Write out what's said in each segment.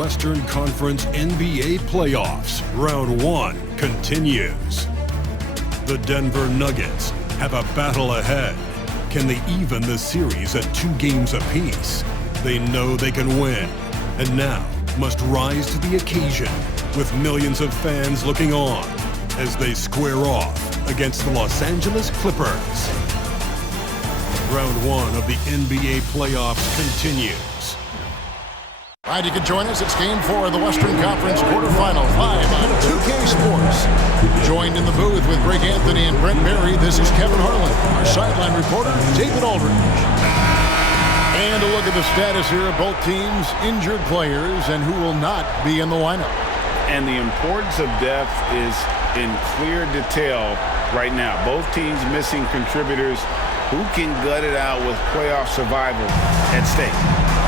Western Conference NBA playoffs. Round 1 continues. The Denver Nuggets have a battle ahead. Can they even the series at 2 games apiece? They know they can win, and now must rise to the occasion with millions of fans looking on as they square off against the Los Angeles Clippers. Round 1 of the NBA playoffs continues. All right, you can join us. It's Game 4 of the Western Conference Quarterfinals live on 2K Sports. Joined in the booth with Greg Anthony and Brent Berry, this is Kevin Harlan. Our sideline reporter, David Aldridge. And a look at the status here of both teams' injured players and who will not be in the lineup. And the importance of depth is in clear detail right now. Both teams missing contributors who can gut it out with playoff survival at stake.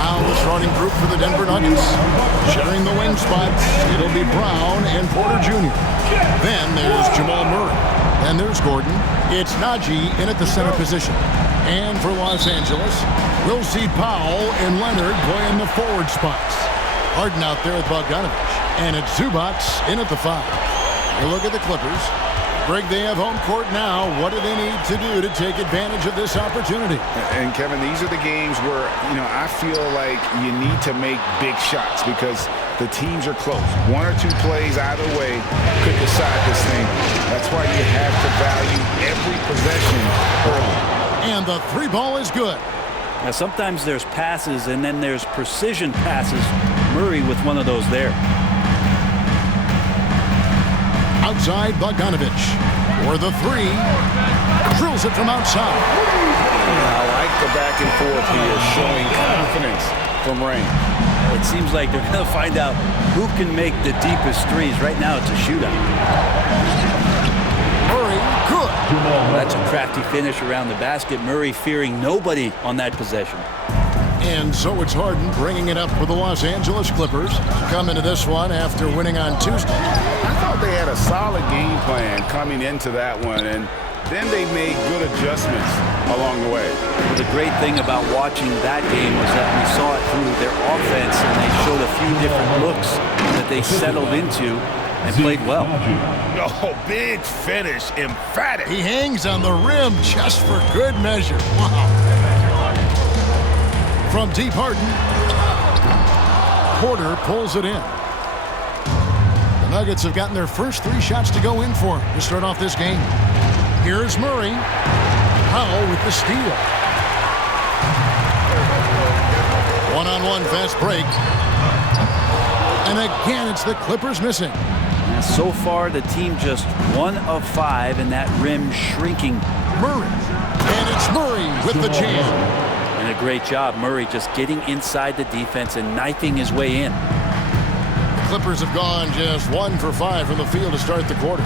Now the starting group for the Denver Nuggets. Sharing the wing spots, it'll be Brown and Porter Jr. Then there's Jamal Murray. Then there's Gordon. It's Najee in at the center position. And for Los Angeles, we'll see Powell and Leonard playing the forward spots. Harden out there with Bogdanovich. And it's Zubac in at the 5. You look at the Clippers. Greg, they have home court now. What do they need to do to take advantage of this opportunity? And Kevin, these are the games where, I feel like you need to make big shots because the teams are close. 1 or 2 plays either way could decide this thing. That's why you have to value every possession early. And the 3 ball is good. Now, sometimes there's passes and then there's precision passes. Murray with one of those there. Outside Bogdanovich for the 3. Drills it from outside. I like the back and forth here, showing confidence from Rain. It seems like they're going to find out who can make the deepest threes. Right now it's a shootout. Murray, good. Well, that's a crafty finish around the basket. Murray fearing nobody on that possession. And so it's Harden bringing it up for the Los Angeles Clippers. Come into this one after winning on Tuesday. I thought they had a solid game plan coming into that one, and then they made good adjustments along the way. Well, the great thing about watching that game was that we saw it through their offense, and they showed a few different looks that they settled into and played well. Oh, big finish, emphatic. He hangs on the rim just for good measure. Wow. From deep, Harden. Porter pulls it in. The Nuggets have gotten their first 3 shots to go in for him to start off this game. Here's Murray. Powell with the steal. One-on-one fast break. And again, it's the Clippers missing. And so far, the team just 1 of 5, and that rim shrinking. Murray. And it's Murray with the jam. And a great job, Murray just getting inside the defense and knifing his way in. The Clippers have gone just 1 for 5 from the field to start the quarter.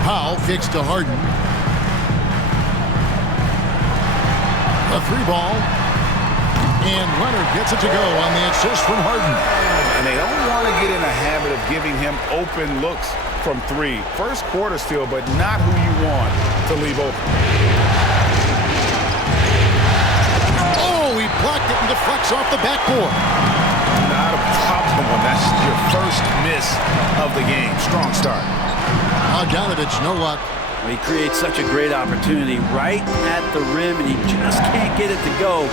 Powell kicks to Harden. A 3 ball. And Leonard gets it to go on the assist from Harden. And they don't want to get in a habit of giving him open looks from 3. First quarter still, but not who you want to leave open. He blocked it and deflects off the backboard. Not a problem when that's your first miss of the game. Strong start. Bogdanovich, no luck. Well, he creates such a great opportunity right at the rim, and he just can't get it to go.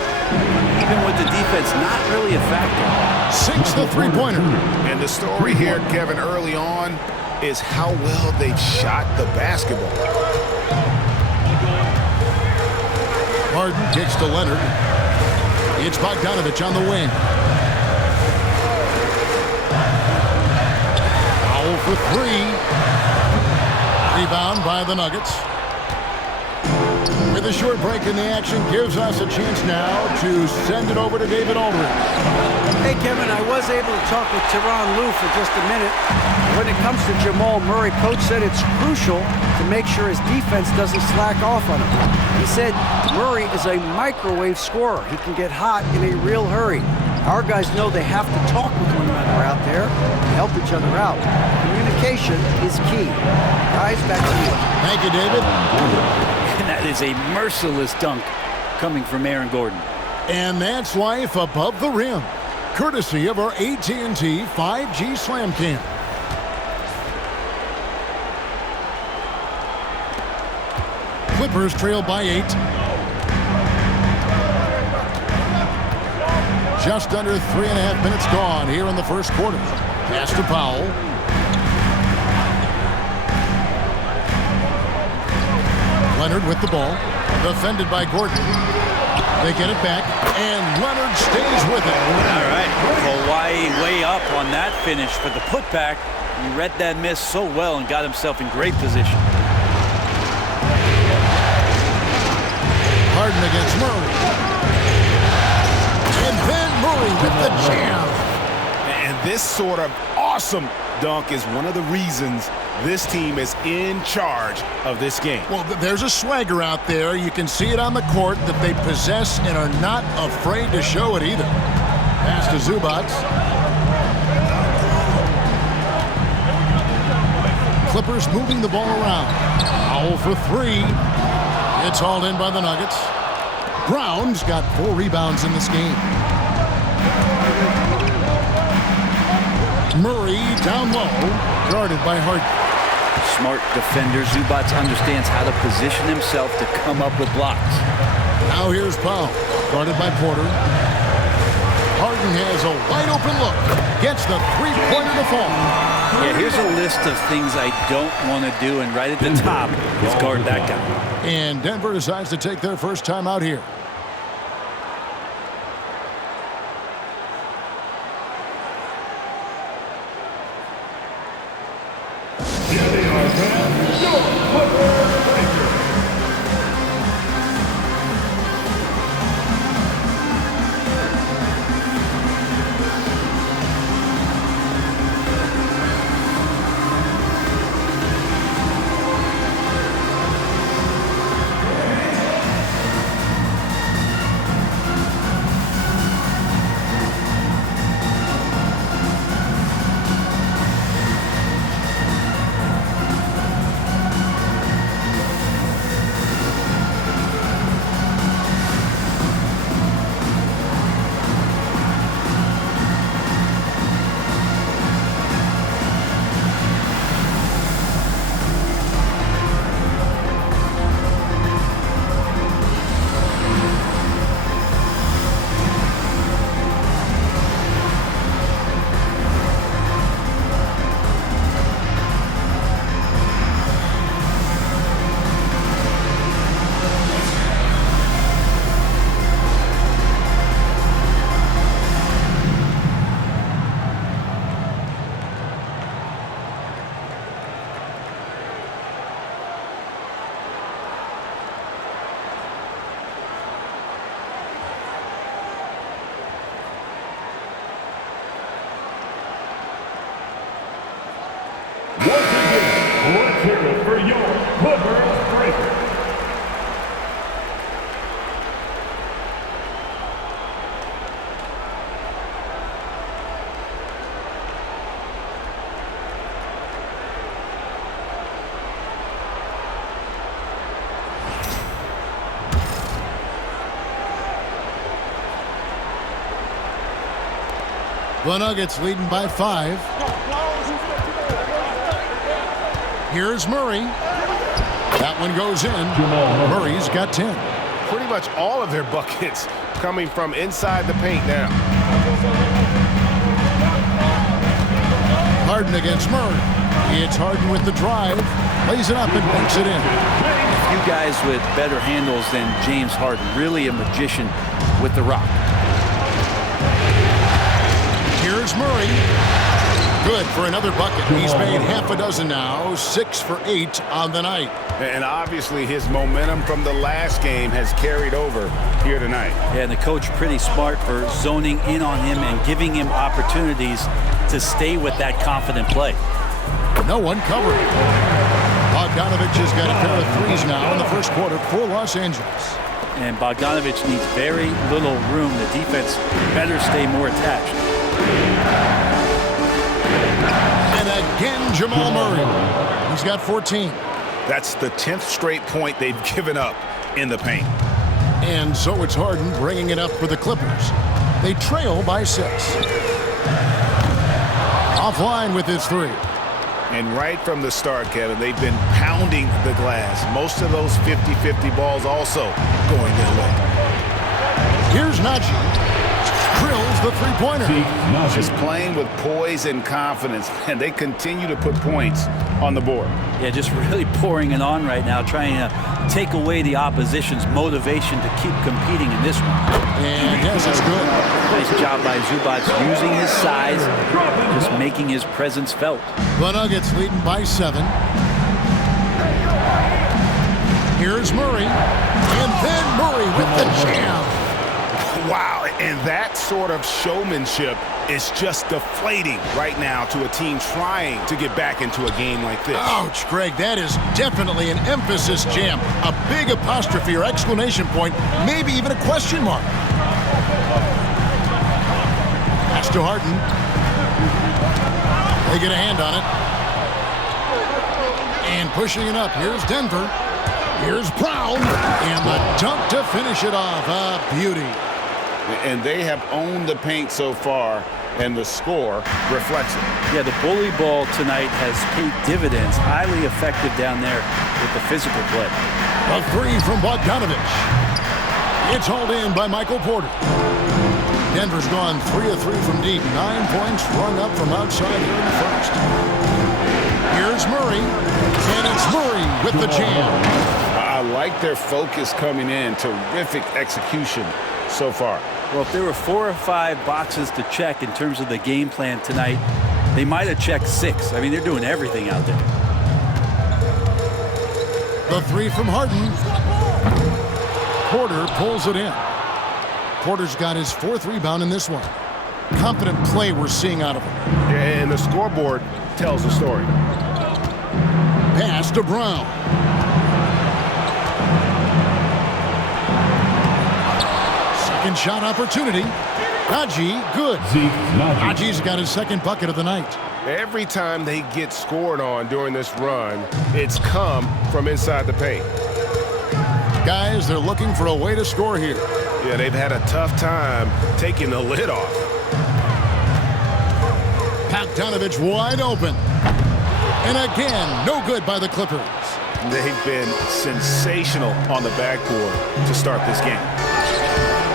Even with the defense not really a factor. Sinks the 3-pointer. And the story here, Kevin, early on is how well they've shot the basketball. Harden kicks to Leonard. It's Bogdanovich on the wing. Powell for 3. Rebound by the Nuggets. With a short break in the action, gives us a chance now to send it over to David Aldridge. Hey, Kevin, I was able to talk with Tyronn Lue for just a minute. When it comes to Jamal Murray, Coach said it's crucial to make sure his defense doesn't slack off on him. He said Murray is a microwave scorer. He can get hot in a real hurry. Our guys know they have to talk with one another out there and help each other out. Communication is key. Guys, back to you. Thank you, David. And that is a merciless dunk coming from Aaron Gordon. And that's life above the rim. courtesy of our AT&T 5G Slam Cam. Clippers trail by 8. Just under 3.5 minutes gone here in the first quarter. Pass to Powell. Leonard with the ball. Defended by Gordon. They get it back, and Leonard stays with it. All right. Kawhi way up on that finish for the putback. He read that miss so well and got himself in great position. Harden against Murray. And then Murray with the jam. And this sort of awesome dunk is one of the reasons this team is in charge of this game. Well, there's a swagger out there. You can see it on the court that they possess and are not afraid to show it either. Pass to Zubac. Clippers moving the ball around. Powell for 3. It's hauled in by the Nuggets. Brown's got 4 rebounds in this game. Murray down low, guarded by Harden. Smart defender. Zubac understands how to position himself to come up with blocks. Now here's Powell, guarded by Porter. Harden has a wide-open look. Gets the three-pointer to fall. Yeah, here's a list of things I don't want to do, and right at the top is guard that guy. And Denver decides to take their first time out here. Let's hear it for your Clippers Breaker. The Nuggets leading by 5. Here's Murray. That one goes in. Murray's got 10. Pretty much all of their buckets coming from inside the paint now. Harden against Murray. It's Harden with the drive. Lays it up and banks it in. A few guys with better handles than James Harden. Really a magician with the rock. Here's Murray. Good for another bucket. He's made half a dozen now. 6 for 8 on the night. And obviously his momentum from the last game has carried over here tonight. Yeah, and the coach pretty smart for zoning in on him and giving him opportunities to stay with that confident play. No one covering. Bogdanovich has got a pair of threes now in the first quarter for Los Angeles. And Bogdanovich needs very little room. The defense better stay more attached. And again, Jamal Murray. He's got 14. That's the 10th straight point they've given up in the paint. And so it's Harden bringing it up for the Clippers. They trail by 6. Offline with his 3. And right from the start, Kevin, they've been pounding the glass. Most of those 50-50 balls also going their way. Here's Najee. Drills the three-pointer. Just playing with poise and confidence, and they continue to put points on the board. Yeah, just really pouring it on right now, trying to take away the opposition's motivation to keep competing in this one. And yes, it's good. Nice job by Zubac using his size, just making his presence felt. The Nuggets leading by 7. Here's Murray. And then Murray with the jam. Wow, and that sort of showmanship is just deflating right now to a team trying to get back into a game like this. Ouch, Greg, that is definitely an emphasis jam. A big apostrophe or exclamation point, maybe even a question mark. Pass to Harden. They get a hand on it. And pushing it up, here's Denver. Here's Brown. And the dunk to finish it off. A beauty. And they have owned the paint so far, and the score reflects it. Yeah, the bully ball tonight has paid dividends. Highly effective down there with the physical play. A 3 from Bogdanovich. It's hauled in by Michael Porter. Denver's gone 3 of 3 from deep. 9 points rung up from outside here in the first. Here's Murray. And it's Murray with the jam. I like their focus coming in. Terrific execution so far. Well, if there were 4 or 5 boxes to check in terms of the game plan tonight, they might have checked 6. I mean, they're doing everything out there. The 3 from Harden. Porter pulls it in. Porter's got his 4th rebound in this one. Confident play we're seeing out of him. And the scoreboard tells the story. Pass to Brown. Second shot opportunity. Najee, good. Najee's got his 2nd bucket of the night. Every time they get scored on during this run, it's come from inside the paint. Guys, they're looking for a way to score here. Yeah, they've had a tough time taking the lid off. Bogdanovich wide open. And again, no good by the Clippers. They've been sensational on the backboard to start this game.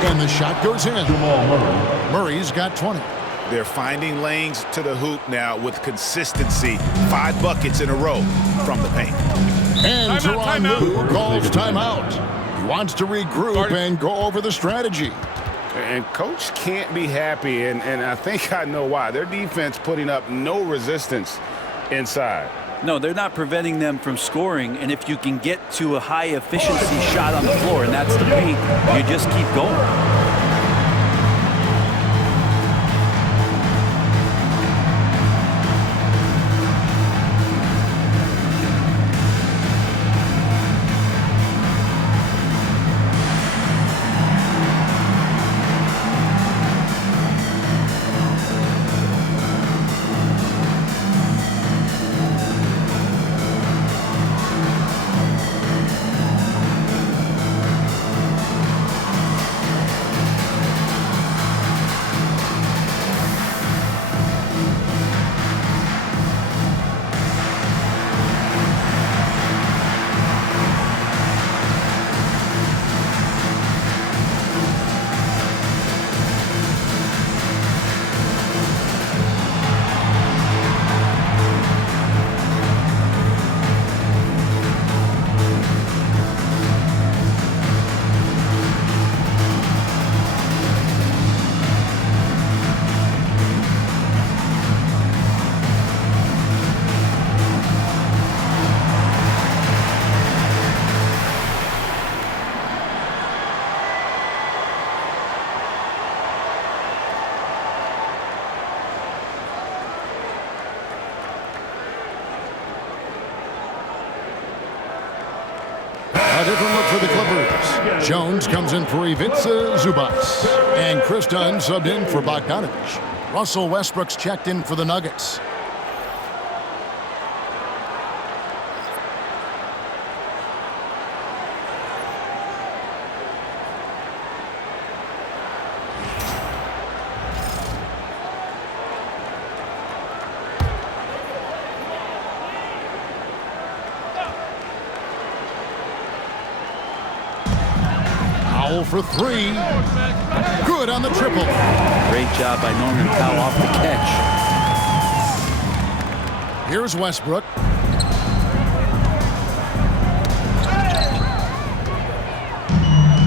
And the shot goes in. Murray's got 20. They're finding lanes to the hoop now with consistency. 5 buckets in a row from the paint. And Tyronn Lue calls timeout. He wants to regroup and go over the strategy. And Coach can't be happy, and I think I know why. Their defense putting up no resistance inside. No, they're not preventing them from scoring, and if you can get to a high-efficiency shot on the floor, and that's the paint, you just keep going. A different look for the Clippers. Jones comes in for Ivica Zubac. And Chris Dunn subbed in for Bogdanovich. Russell Westbrook's checked in for the Nuggets. for three. Good on the triple. Great job by Norman Powell off the catch. Here's Westbrook.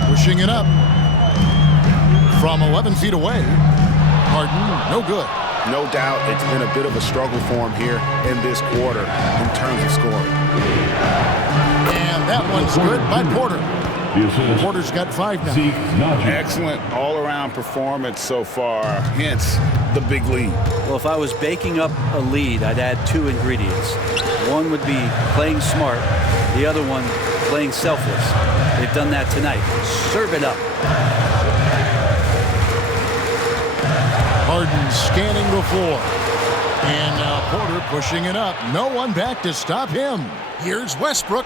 Pushing it up. From 11 feet away. Harden, no good. No doubt it's been a bit of a struggle for him here in this quarter in terms of scoring. And that one's good by Porter. Porter's got 5 now. Excellent all-around performance so far, hence the big lead. Well, if I was baking up a lead, I'd add 2 ingredients. One would be playing smart, the other one playing selfless. They've done that tonight. Serve it up. Harden scanning the floor. And now Porter pushing it up. No one back to stop him. Here's Westbrook.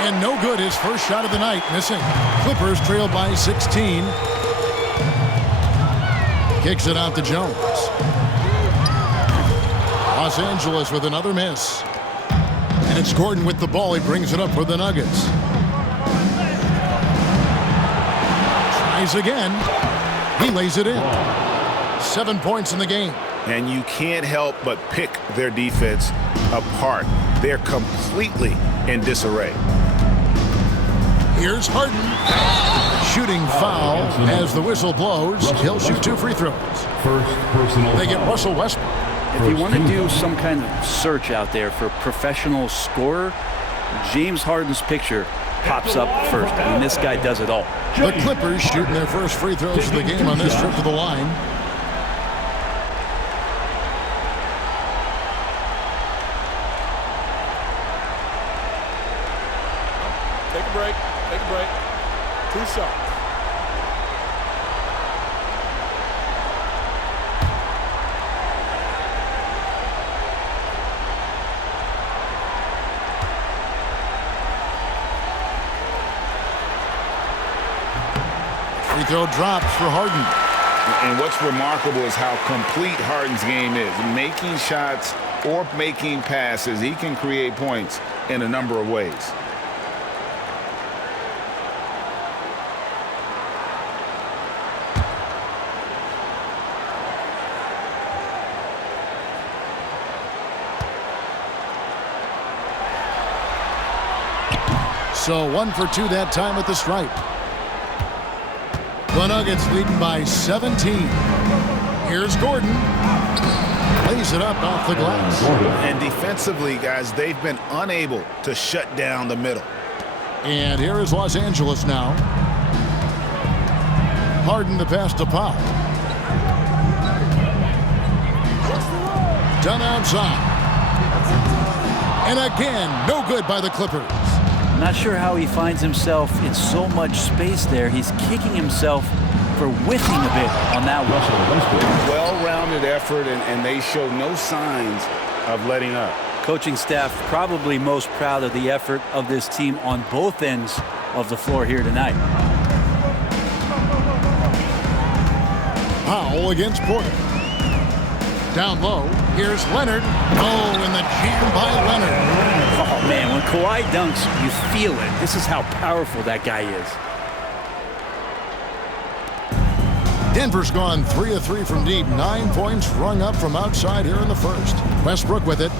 And no good, his first shot of the night, missing. Clippers trail by 16. Kicks it out to Jones. Los Angeles with another miss. And it's Gordon with the ball. He brings it up for the Nuggets. Tries again. He lays it in. 7 points in the game. And you can't help but pick their defense apart. They're completely in disarray. Here's Harden. Shooting foul as the whistle blows. He'll shoot 2 free throws. They get Russell Westbrook. If you want to do some kind of search out there for professional scorer, James Harden's picture pops up first. I mean, this guy does it all. The Clippers shooting their first free throws of the game on this trip to the line. Take a break. Take a break. 2 shots. Free throw drops for Harden. And what's remarkable is how complete Harden's game is. Making shots or making passes, he can create points in a number of ways. So 1 for 2 that time at the stripe. The Nuggets leading by 17. Here's Gordon. Lays it up off the glass. And defensively, guys, they've been unable to shut down the middle. And here is Los Angeles now. Harden the pass to Powell. Done outside. And again, no good by the Clippers. Not sure how he finds himself in so much space there. He's kicking himself for whiffing a bit on that one. Well-rounded effort, and they show no signs of letting up. Coaching staff probably most proud of the effort of this team on both ends of the floor here tonight. Powell against Porter. Down low, here's Leonard. Oh, and the jam by Leonard. Oh, man, when Kawhi dunks, you feel it. This is how powerful that guy is. Denver's gone 3 of 3 from deep. 9 points rung up from outside here in the first. Westbrook with it.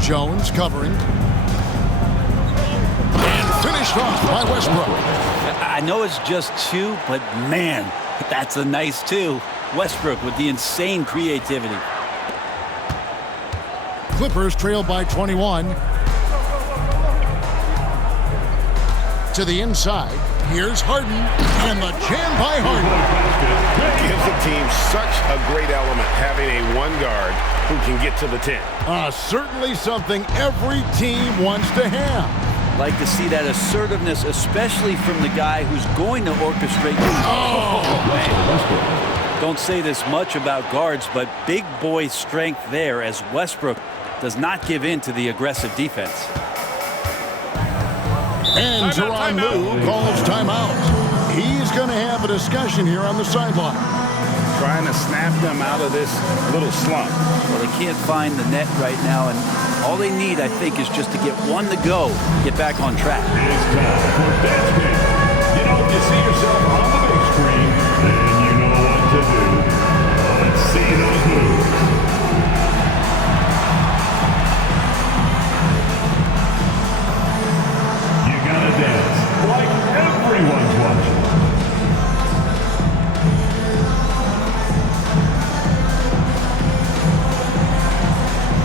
Jones covering. And finished off by Westbrook. I know it's just 2, but man, that's a nice 2. Westbrook with the insane creativity. Clippers trail by 21. To the inside. Here's Harden. And the jam by Harden. Gives the team such a great element having a 1 guard who can get to the 10. Certainly something every team wants to have. Like to see that assertiveness, especially from the guy who's going to orchestrate. Oh, man. Don't say this much about guards, but big boy strength there as Westbrook does not give in to the aggressive defense. And Tyronn Lue calls timeout. He's going to have a discussion here on the sideline. Trying to snap them out of this little slump. Well, they can't find the net right now, and all they need, I think, is just to get 1 to go, get back on track. It's time for basket. You know, you see yourself on the big screen, then you know what to do. Let's see those moves. You gotta dance like everyone's watching.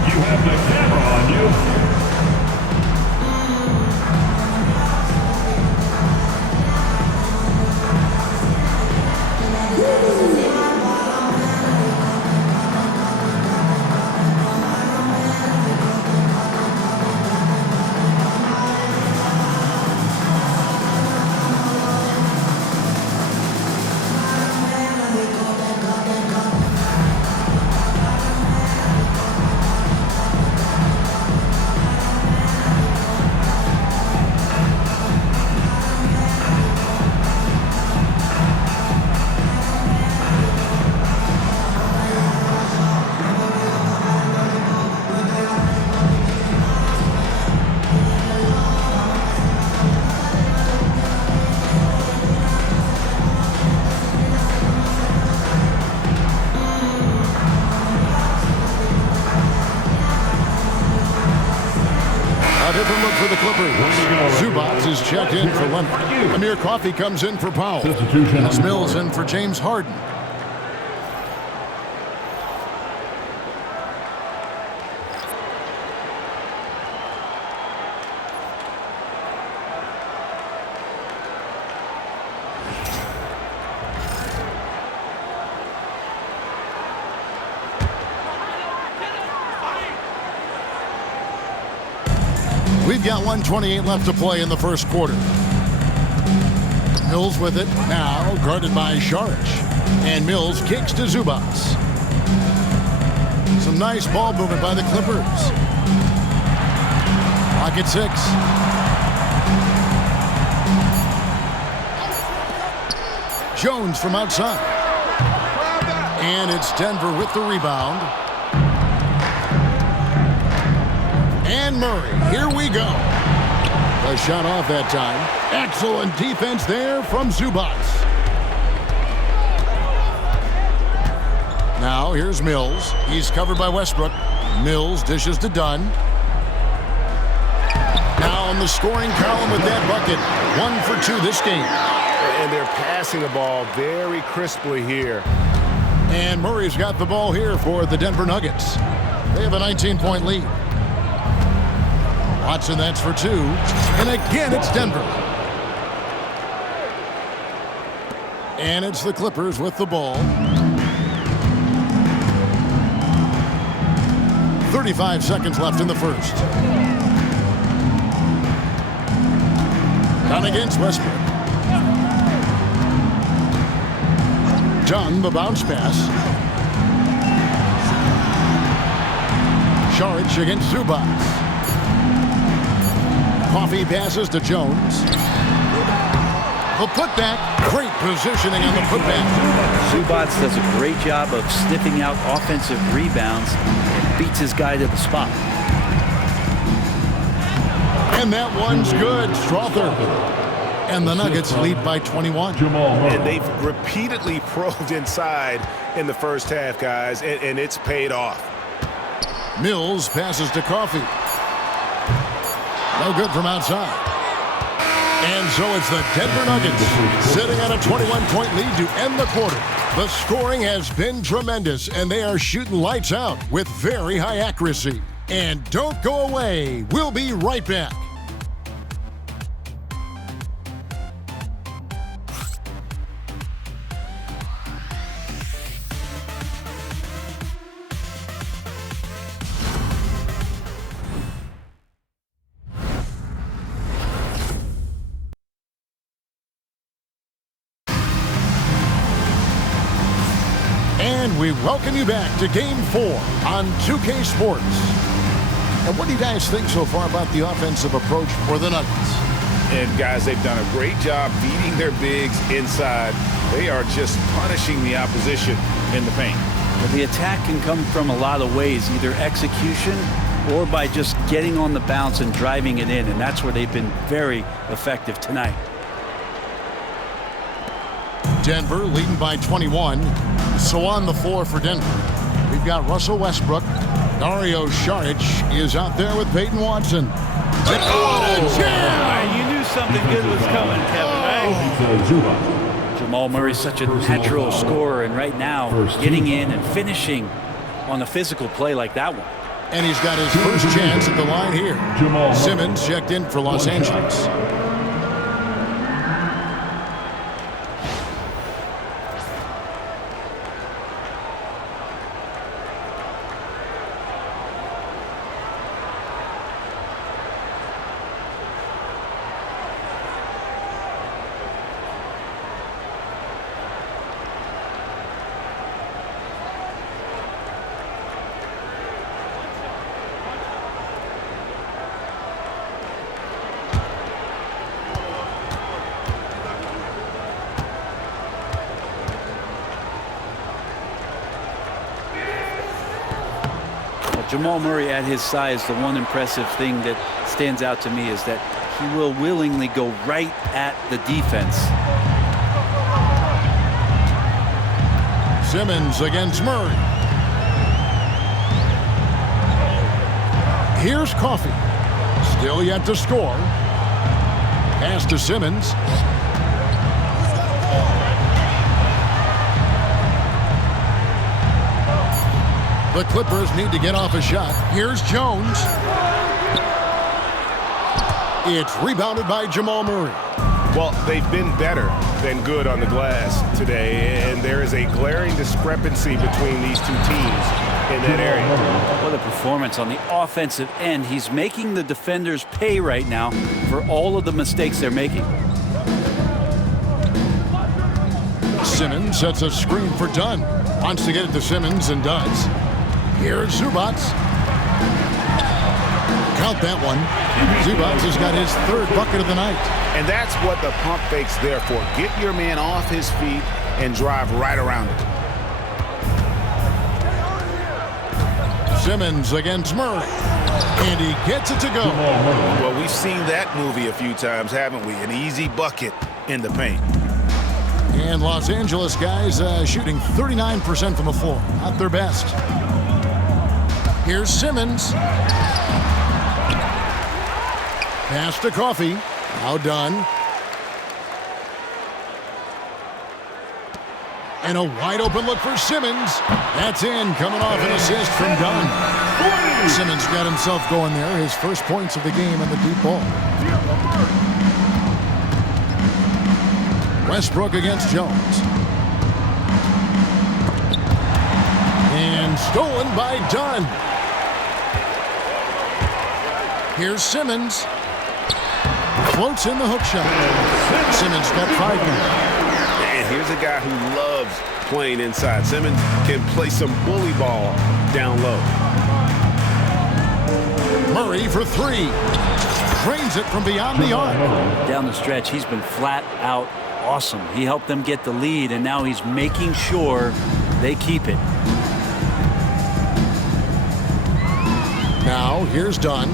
You have the camera on you. A different look for the Clippers. Zubats is checked in for Leonard. Amir Coffey comes in for Powell. As Mills in for James Harden. We've got 1:28 left to play in the first quarter. Mills with it, now guarded by Saric. And Mills kicks to Zubats. Some nice ball movement by the Clippers. Clock at 6. Jones from outside. And it's Denver with the rebound. And Murray, here we go. A shot off that time. Excellent defense there from Zubats. Now here's Mills. He's covered by Westbrook. Mills dishes to Dunn. Now on the scoring column with that bucket. 1 for 2 this game. And they're passing the ball very crisply here. And Murray's got the ball here for the Denver Nuggets. They have a 19-point lead. Watson, that's for 2. And again, it's Denver. And it's the Clippers with the ball. 35 seconds left in the first. Down against Westbrook. Dunn, the bounce pass. Saric against Zubats. Coffey passes to Jones. The putback. Great positioning on the putback. Zubats does a great job of sniffing out offensive rebounds and beats his guy to the spot. And that one's good. Strother. And the Nuggets lead by 21. And they've repeatedly probed inside in the first half, guys, and it's paid off. Mills passes to Coffey. No good from outside. And so it's the Denver Nuggets sitting on a 21-point lead to end the quarter. The scoring has been tremendous, and they are shooting lights out with very high accuracy. And don't go away. We'll be right back. And we welcome you back to Game 4 on 2K Sports. And what do you guys think so far about the offensive approach for the Nuggets? And, guys, they've done a great job beating their bigs inside. They are just punishing the opposition in the paint. Well, the attack can come from a lot of ways, either execution or by just getting on the bounce and driving it in. And that's where they've been very effective tonight. Denver leading by 21. So on the floor for Denver, we've got Russell Westbrook. Dario Saric is out there with Peyton Watson. You knew something good was coming, Kevin, right? Jamal Murray's such a natural scorer, and right now, getting in and finishing on a physical play like that one. And he's got his first chance at the line here. Simmons checked in for Los Angeles. Jamal Murray at his size, the one impressive thing that stands out to me is that he will willingly go right at the defense. Simmons against Murray. Here's Coffey. Still yet to score. Pass to Simmons. The Clippers need to get off a shot. Here's Jones. It's rebounded by Jamal Murray. Well, they've been better than good on the glass today, and there is a glaring discrepancy between these two teams in that area. What a performance on the offensive end. He's making the defenders pay right now for all of the mistakes they're making. Simmons sets a screen for Dunn. Wants to get it to Simmons and does. Here's Zubac. Count that one. Zubac has got his third bucket of the night. And that's what the pump fake's there for. Get your man off his feet and drive right around it. Simmons against Murray. And he gets it to go. Well, we've seen that movie a few times, haven't we? An easy bucket in the paint. And Los Angeles guys shooting 39% from the floor. Not their best. Here's Simmons. Pass to Coffey. Now done. And a wide open look for Simmons. That's in, coming off an assist from Dunn. Simmons got himself going there. His first points of the game on the deep ball. Westbrook against Jones. And stolen by Dunn. Here's Simmons. Floats in the hook shot. Simmons got 5 now. And here's a guy who loves playing inside. Simmons can play some bully ball down low. Murray for 3. Drains it from beyond the arc. Down the stretch, he's been flat out awesome. He helped them get the lead, and now he's making sure they keep it. Now, here's Dunn.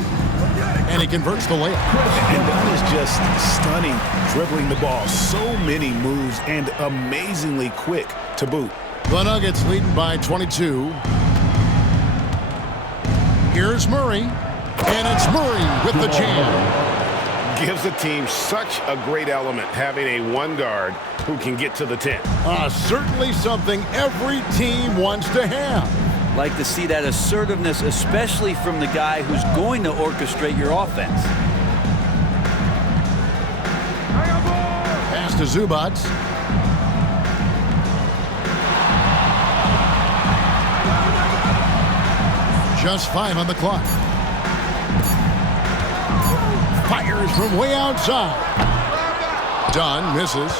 And he converts the layup. And Dunn is just stunning, dribbling the ball. So many moves and amazingly quick to boot. The Nuggets leading by 22. Here's Murray. And it's Murray with the jam. Gives the team such a great element having a one guard who can get to the 10. Certainly something every team wants to have. Like to see that assertiveness, especially from the guy who's going to orchestrate your offense. Pass to Zubac. Just 5 on the clock. Fires from way outside. Dunn misses.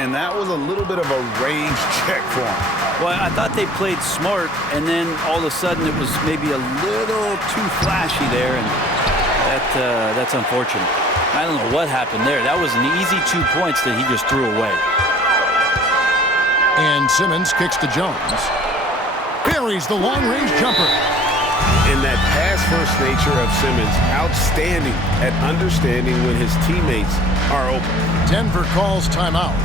And that was a little bit of a range check for him. Well, I thought they played smart, and then all of a sudden it was maybe a little too flashy there, and that's unfortunate. I don't know what happened there. That was an easy 2 points that he just threw away. And Simmons kicks to Jones. Buries the long-range jumper. In that pass-first nature of Simmons, outstanding at understanding when his teammates are open. Denver calls timeout.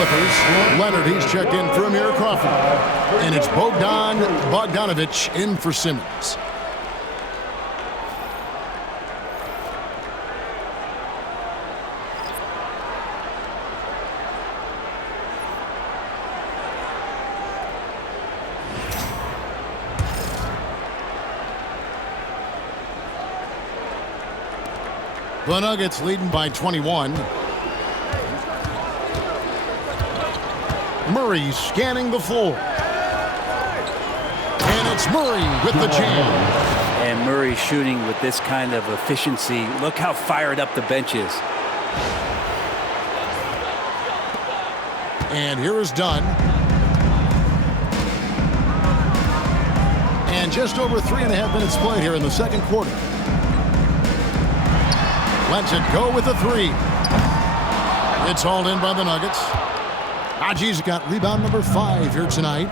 Clippers. Leonard, he's checked in for Amir Crawford. And it's Bogdanovich in for Simmons. The Nuggets leading by 21. Murray scanning the floor. And it's Murray with the jam. And Murray shooting with this kind of efficiency. Look how fired up the bench is. And here is Dunn. And just over 3.5 minutes played here in the second quarter. Lets it go with a three. It's hauled in by the Nuggets. Haji's got rebound number 5 here tonight.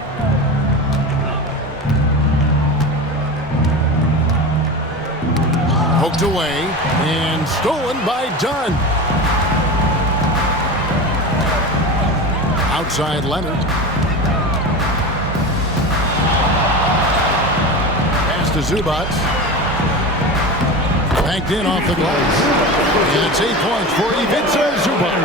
Poked away and stolen by Dunn. Outside Leonard. Pass to Zubac. Banked in off the glass. And it's 8 points for Ivica Zubac.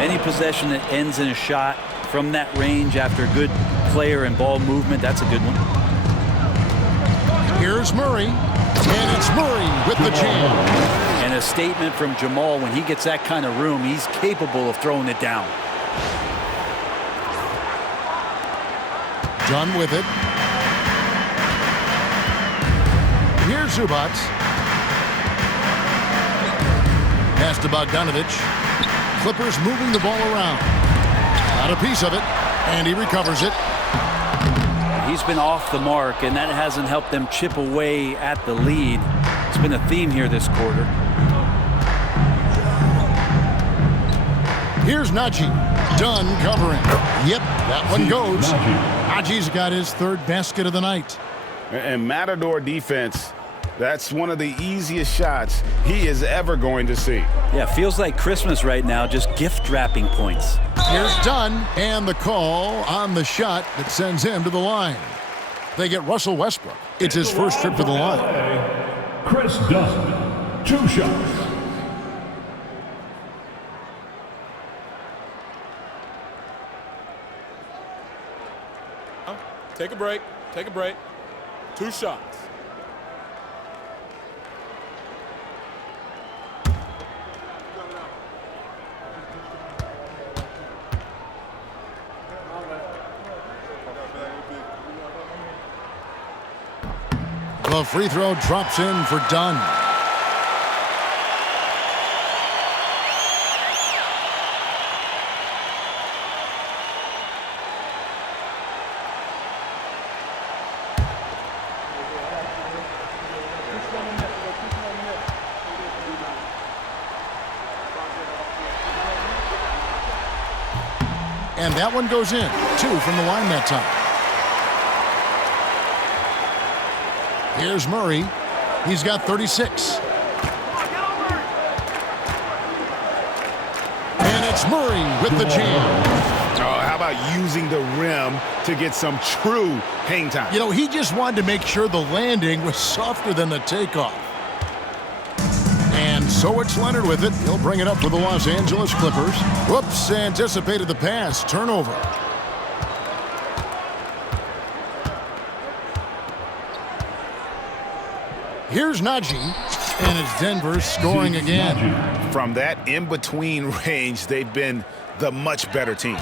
Any possession that ends in a shot from that range after good player and ball movement, that's a good one. Here's Murray. And it's Murray with the jam. And a statement from Jamal, when he gets that kind of room, he's capable of throwing it down. Done with it. Here's Zubac. Pass to Bogdanovich. Clippers moving the ball around. Got a piece of it, and he recovers it. He's been off the mark, and that hasn't helped them chip away at the lead. It's been a theme here this quarter. Here's Najee. Dunn covering. Yep, that one goes. Najee's got his 3rd basket of the night. And Matador defense, that's one of the easiest shots he is ever going to see. Yeah, feels like Christmas right now, just gift wrapping points. Here's Dunn, and the call on the shot that sends him to the line. They get Russell Westbrook. It's his first trip to the line. Chris Dunn, 2 shots. Take a break. Take a break. 2 shots. The free throw drops in for Dunn. And that one goes in. 2 from the line that time. Here's Murray. He's got 36. And it's Murray with the jam. Oh, how about using the rim to get some true hang time? You know, he just wanted to make sure the landing was softer than the takeoff. And so it's Leonard with it. He'll bring it up for the Los Angeles Clippers. Whoops, anticipated the pass. Turnover. Here's Najee, and it's Denver scoring again. From that in-between range, they've been the much better team.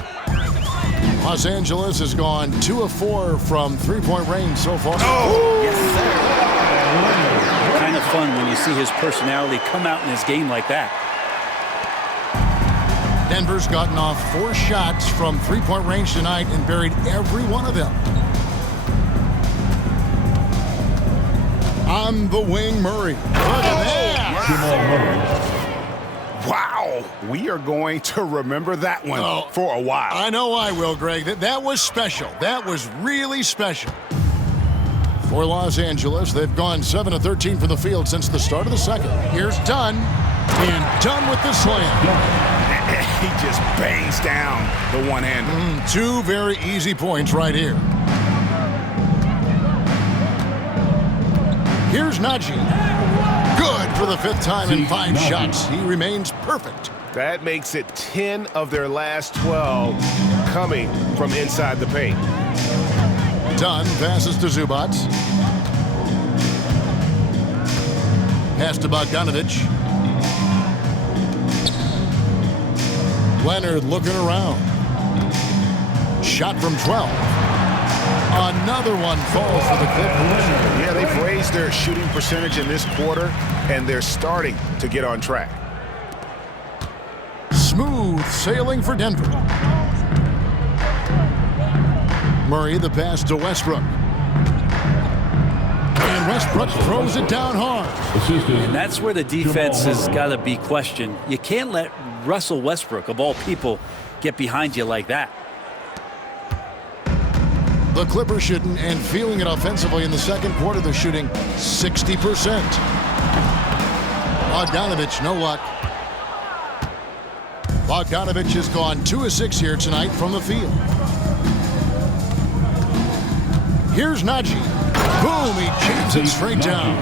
Los Angeles has gone 2 of 4 from 3-point range so far. Oh! Yes, sir. Kind of fun when you see his personality come out in his game like that. Denver's gotten off 4 shots from 3-point range tonight and buried every one of them. On the wing, Murray. Look at that. Wow. We are going to remember that one for a while. I know I will, Greg. That was special. That was really special. For Los Angeles, they've gone 7 of 13 from the field since the start of the second. Here's Dunn. And Dunn with the slam. he just bangs down the one-hander. Two very easy points right here. Here's Najee. Good for the 5th time in 5 shots. He remains perfect. That makes it 10 of their last 12 coming from inside the paint. Dunn passes to Zubac. Pass to Bogdanovich. Leonard looking around. Shot from 12. Another one falls for the Clippers. Yeah, they've raised their shooting percentage in this quarter, and they're starting to get on track. Smooth sailing for Denver. Murray the pass to Westbrook. And Westbrook throws it down hard. And that's where the defense has got to be questioned. You can't let Russell Westbrook, of all people, get behind you like that. The Clippers shooting and feeling it offensively in the second quarter. They're shooting 60%. Bogdanovich, no luck. Bogdanovich has gone 2 of 6 here tonight from the field. Here's Najee. Boom, he jams it straight down.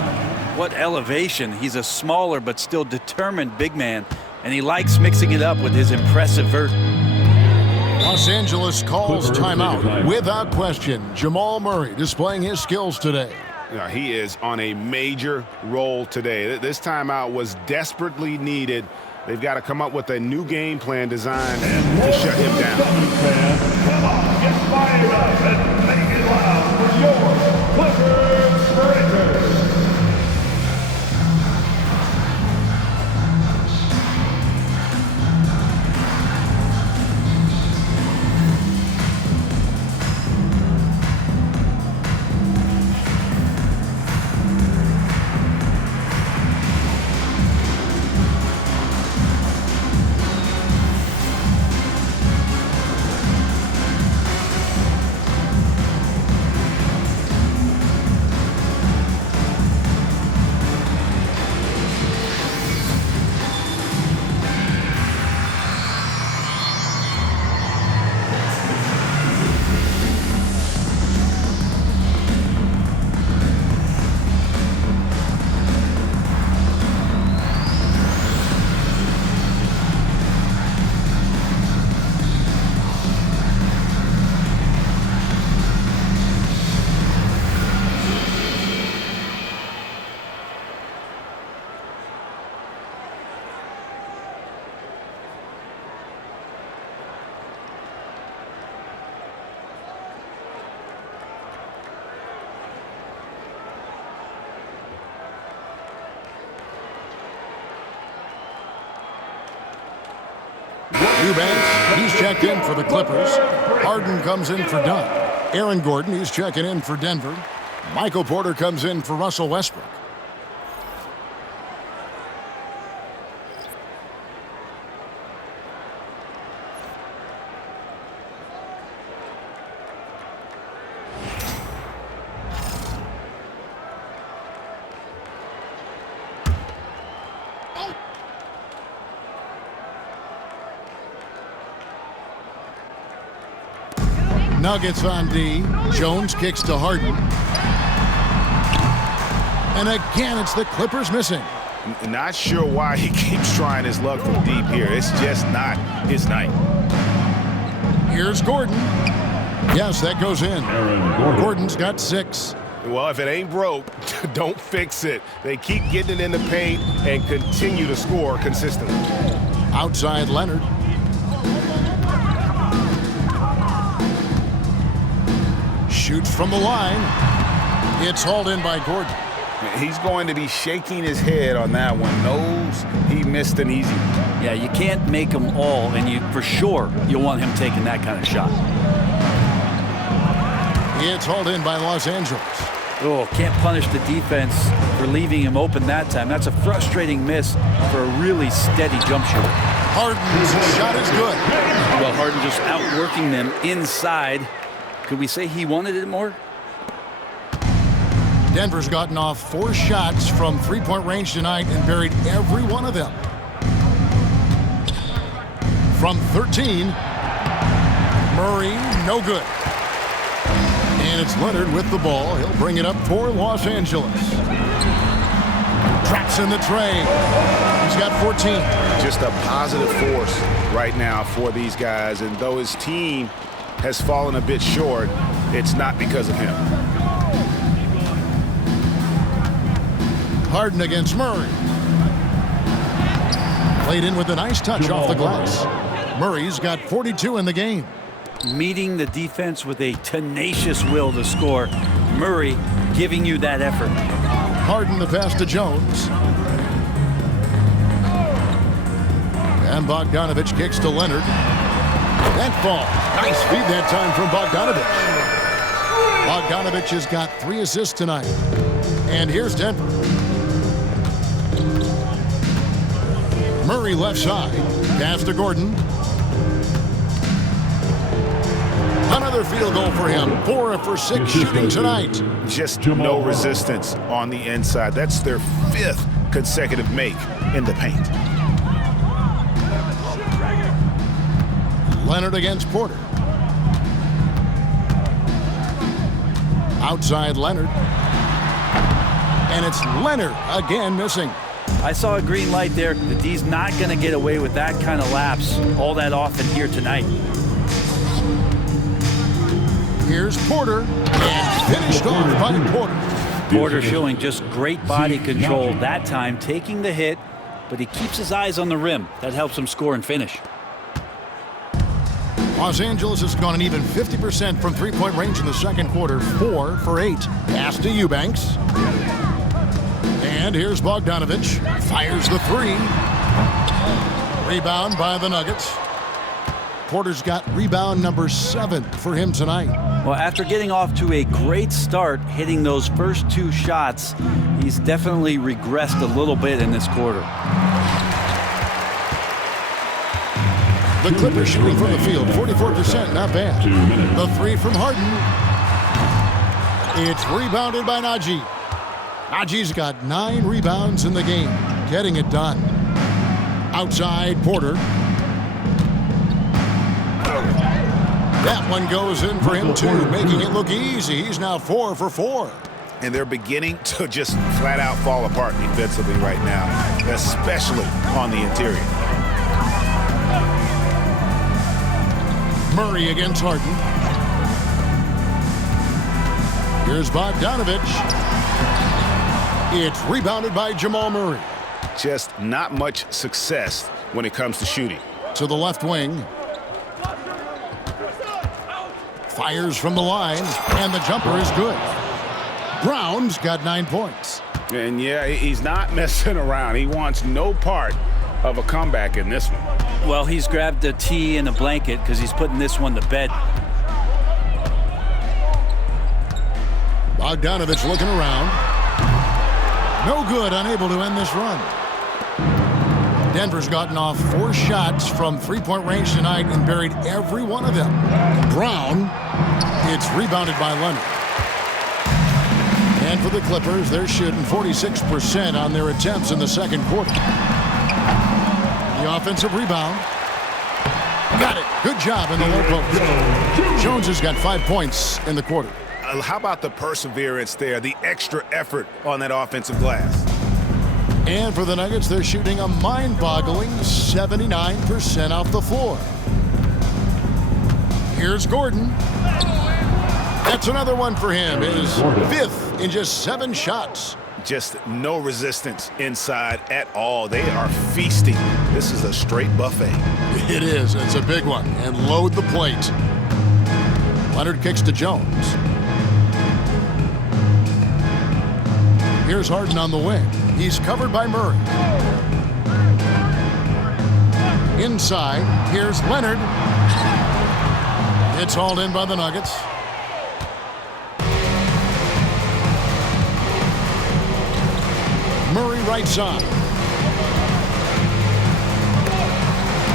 What elevation. He's a smaller but still determined big man, and he likes mixing it up with his impressive vert. Los Angeles calls timeout. Without question, Jamal Murray displaying his skills today. Yeah, he is on a major roll today. This timeout was desperately needed. They've got to come up with a new game plan designed to shut him down. Come on, get fired up and make it loud for your Clippers Breakers. Eubanks, he's checked in for the Clippers. Harden comes in for Dunn. Aaron Gordon, he's checking in for Denver. Michael Porter comes in for Russell Westbrook. Nuggets on D. Jones kicks to Harden. And again, it's the Clippers missing. Not sure why he keeps trying his luck from deep here. It's just not his night. Here's Gordon. Yes, that goes in. Gordon's got 6. Well, if it ain't broke, don't fix it. They keep getting it in the paint and continue to score consistently. Outside Leonard. Shoots from the line. It's hauled in by Gordon. He's going to be shaking his head on that one. Knows he missed an easy one. Yeah, you can't make them all, and for sure you'll want him taking that kind of shot. It's hauled in by Los Angeles. Oh, can't punish the defense for leaving him open that time. That's a frustrating miss for a really steady jump shooter. Harden's shot is good. Well, Harden just outworking them inside. Could we say he wanted it more? Denver's gotten off 4 shots from three-point range tonight and buried every one of them. from 13. Murray, no good. And it's Leonard with the ball. He'll bring it up for Los Angeles. Traps in the tray. He's got 14. Just a positive force right now for these guys. And though his team has fallen a bit short, it's not because of him. Harden against Murray. Played in with a nice touch off the glass. Murray's got 42 in the game. Meeting the defense with a tenacious will to score. Murray giving you that effort. Harden the pass to Jones. And Bogdanovich kicks to Leonard. That falls. Nice feed that time from Bogdanovich. Bogdanovich has got 3 assists tonight. And here's Denver. Murray left side. Pass to Gordon. Another field goal for him. 4 for 6 shooting tonight. Just no resistance on the inside. That's their 5th consecutive make in the paint. Leonard against Porter. Outside Leonard. And it's Leonard again missing. I saw a green light there. The D's not going to get away with that kind of lapse all that often here tonight. Here's Porter, and finished off by Porter. Porter showing just great body control that time, taking the hit, but he keeps his eyes on the rim. That helps him score and finish. Los Angeles has gone an even 50% from three-point range in the second quarter, 4 for 8. Pass to Eubanks. And here's Bogdanovich. Fires the 3. Rebound by the Nuggets. Porter's got rebound number 7 for him tonight. Well, after getting off to a great start, hitting those first 2 shots, he's definitely regressed a little bit in this quarter. The Clippers shooting from the field, 44%, not bad. The 3 from Harden. It's rebounded by Najee. Najee's got 9 rebounds in the game, getting it done. Outside Porter. That one goes in for him too, making it look easy. He's now 4 for 4. And they're beginning to just flat out fall apart defensively right now, especially on the interior. Murray against Harden. Here's Bogdanovich. It's rebounded by Jamal Murray. Just not much success when it comes to shooting. To the left wing. Fires from the line, and the jumper is good. Brown's got 9 points. And yeah, he's not messing around. He wants no part of a comeback in this one. Well, he's grabbed a tee and a blanket because he's putting this one to bed. Bogdanovich looking around. No good, unable to end this run. Denver's gotten off 4 shots from three-point range tonight and buried every one of them. Brown, it's rebounded by Leonard. And for the Clippers, they're shooting 46% on their attempts in the second quarter. The offensive rebound. Got it. Good job in the low post. Jones has got 5 points in the quarter. How about the perseverance there, the extra effort on that offensive glass? And for the Nuggets, they're shooting a mind-boggling 79% off the floor. Here's Gordon. That's another one for him. His 5th in just 7 shots. Just no resistance inside at all. They are feasting. This is a straight buffet. It is. It's a big one. And load the plate. Leonard kicks to Jones. Here's Harden on the wing. He's covered by Murray. Inside, here's Leonard. It's hauled in by the Nuggets. Murray right side.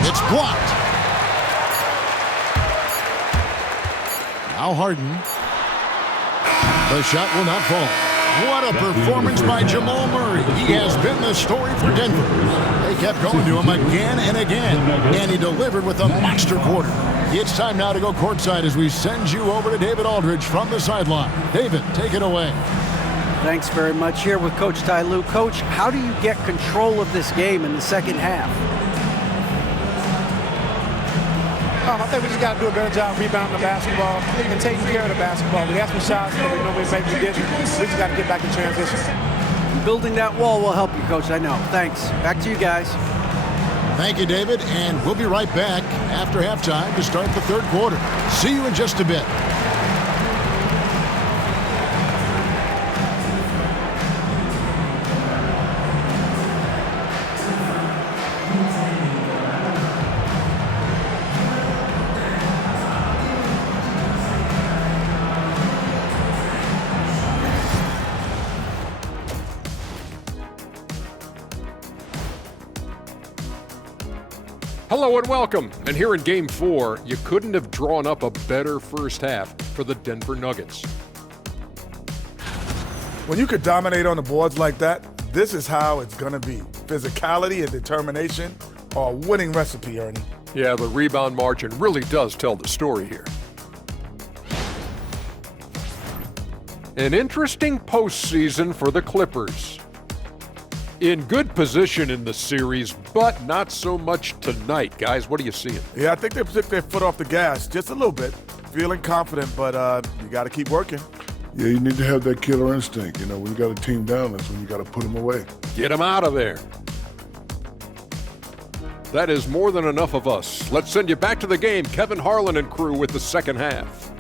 It's blocked. Now Harden. The shot will not fall. What a performance by Jamal Murray. He has been the story for Denver. They kept going to him again and again, and he delivered with a monster quarter. It's time now to go courtside as we send you over to David Aldridge from the sideline. David, take it away. Thanks very much. Here with Coach Ty Lue. Coach, how do you get control of this game in the second half? I think we just got to do a better job rebounding the basketball and taking care of the basketball. We had some shots that we normally make, we didn't. We just got to get back in transition. Building that wall will help you, Coach, I know. Thanks. Back to you guys. Thank you, David, and we'll be right back after halftime to start the third quarter. See you in just a bit. Hello and welcome. And here in Game 4, you couldn't have drawn up a better first half for the Denver Nuggets. When you could dominate on the boards like that, this is how it's going to be. Physicality and determination are a winning recipe, Ernie. Yeah, the rebound margin really does tell the story here. An interesting postseason for the Clippers. In good position in the series, but not so much tonight. Guys, what are you seeing? Yeah, I think they took their foot off the gas just a little bit. Feeling confident, but you got to keep working. Yeah, you need to have that killer instinct. You know, when you got a team down, that's when you got to put them away. Get them out of there. That is more than enough of us. Let's send you back to the game. Kevin Harlan and crew with the second half.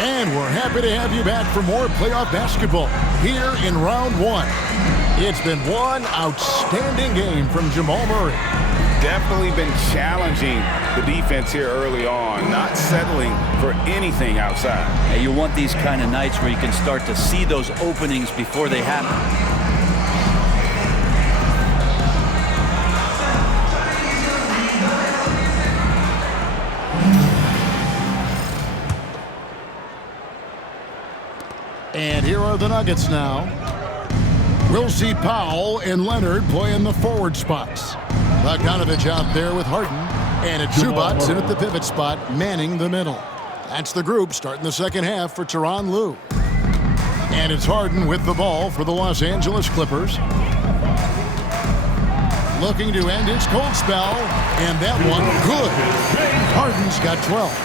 And we're happy to have you back for more playoff basketball here in round one. It's been one outstanding game from Jamal Murray. Definitely been challenging the defense here early on, not settling for anything outside. And you want these kind of nights where you can start to see those openings before they happen. And here are the Nuggets now. We'll see Powell and Leonard play in the forward spots. Bogdanovich out there with Harden. And it's Zubac in at the pivot spot, manning the middle. That's the group starting the second half for Tyronn Lue. And it's Harden with the ball for the Los Angeles Clippers. Looking to end his cold spell. And that one, good. Harden's got 12.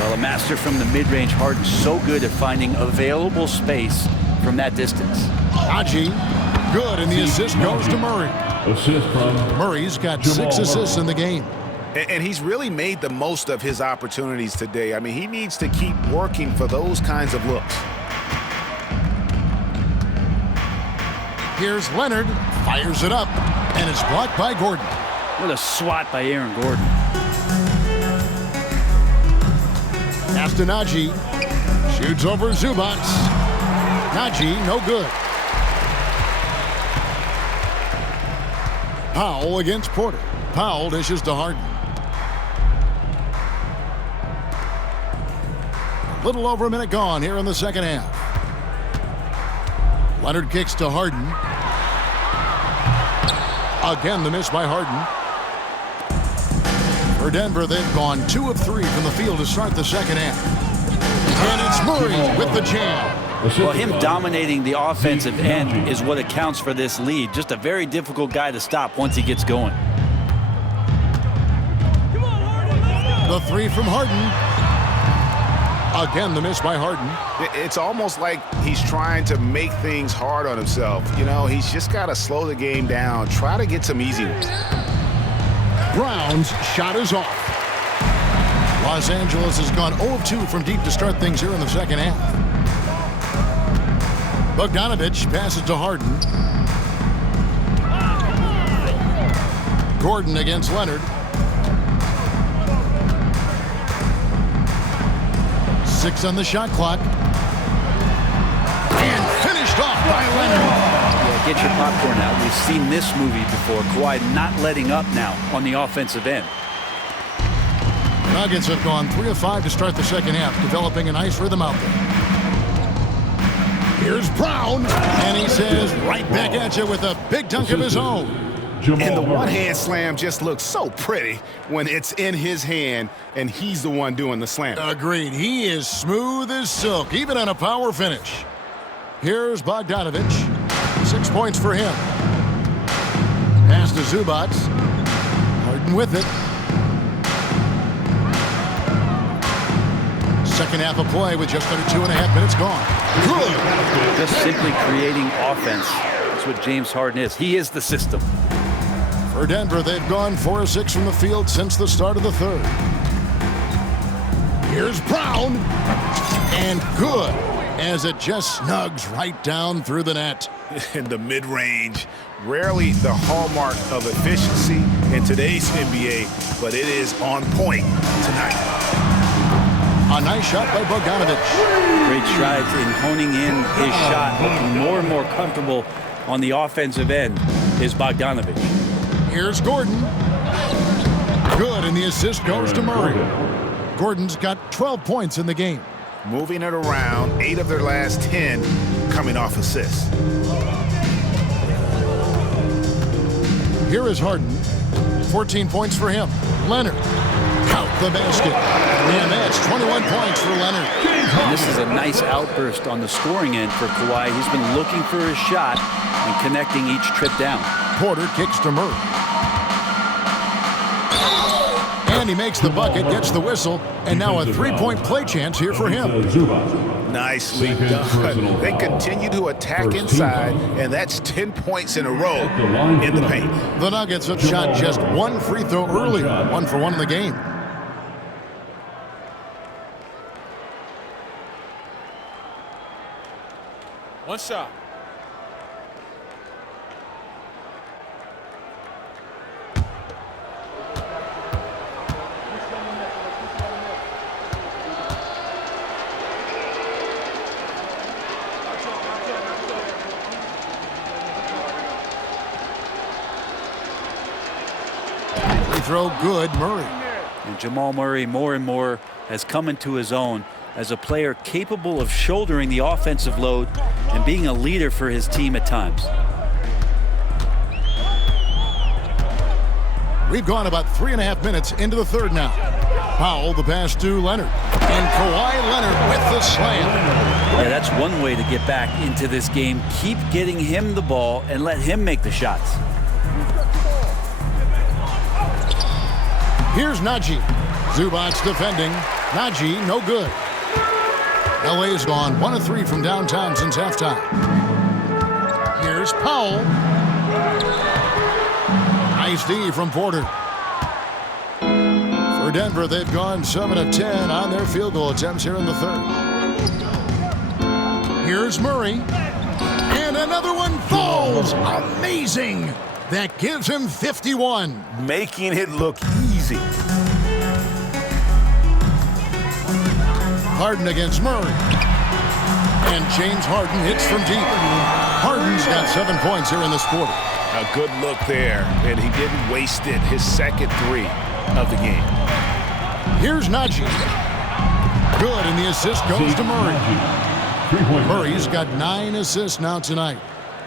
Well, a master from the mid-range. Harden so good at finding available space from that distance. Haji, good, and the assist goes to Murray. Assist from Murray's got 6 assists in the game. And he's really made the most of his opportunities today. I mean, he needs to keep working for those kinds of looks. Here's Leonard, fires it up, and it's blocked by Gordon. What a swat by Aaron Gordon. Pass to Naji. Shoots over Zubac. Naji, no good. Powell against Porter. Powell dishes to Harden. A little over a minute gone here in the second half. Leonard kicks to Harden. Again, the miss by Harden. For Denver, they've gone 2 of 3 from the field to start the second half. And it's Murray with the jam. Well, him dominating the offensive end is what accounts for this lead. Just a very difficult guy to stop once he gets going. The 3 from Harden. Again, the miss by Harden. It's almost like he's trying to make things hard on himself. You know, he's just got to slow the game down, try to get some easy ones. Brown's shot is off. Los Angeles has gone 0 of 2 from deep to start things here in the second half. Bogdanovich passes to Harden. Gordon against Leonard. 6 on the shot clock. And finished off by Leonard. get your popcorn out. We've seen this movie before. Kawhi not letting up now on the offensive end. Nuggets have gone 3 of 5 to start the second half, developing a nice rhythm out there. Here's Brown, and he says right back at you with a big dunk of his own. And the one-hand slam just looks so pretty when it's in his hand and he's the one doing the slam. Agreed. He is smooth as silk, even on a power finish. Here's Bogdanovich. 6 points for him. Pass to Zubac. Harden with it. Second half of play with just under 2.5 minutes gone. Good. Just simply creating offense. That's what James Harden is. He is the system. For Denver, they've gone 4 of 6 from the field since the start of the third. Here's Brown. And good, as it just snugs right down through the net. In the mid-range, rarely the hallmark of efficiency in today's NBA, but it is on point tonight. A nice shot by Bogdanovich. Great strides in honing in his shot, looking more and more comfortable on the offensive end is Bogdanovich. Here's Gordon. Good, and the assist goes to Murray. Gordon's got 12 points in the game. Moving it around, 8 of their last 10 coming off assists. Here is Harden. 14 points for him. Leonard. Count the basket. And that's 21 points for Leonard. And this is a nice outburst on the scoring end for Kawhi. He's been looking for his shot and connecting each trip down. Porter kicks to Murray. And he makes the bucket, gets the whistle, and now a 3-point play chance here for him. Nicely done. They continue to attack inside, and that's 10 points in a row in the paint. The Nuggets have shot just 1 free throw earlier, 1 for 1 in the game. One shot. Throw good, Murray. And Jamal Murray more and more has come into his own as a player capable of shouldering the offensive load and being a leader for his team at times. We've gone about 3.5 minutes into the third now. Powell, the pass to Leonard. And Kawhi Leonard with the slam. Yeah, that's one way to get back into this game. Keep getting him the ball and let him make the shots. Here's Najee. Zubac defending. Najee, no good. LA's gone 1 of 3 from downtown since halftime. Here's Powell. Nice D from Porter. For Denver, they've gone 7 of 10 on their field goal attempts here in the third. Here's Murray. And another one falls. Amazing. That gives him 51. Making it look easy. Harden against Murray. And James Harden hits from deep. Harden's got 7 points here in this quarter. A good look there, and he didn't waste it. His second 3 of the game. Here's Najee. Good, and the assist goes to Murray. Murray's got 9 assists now tonight.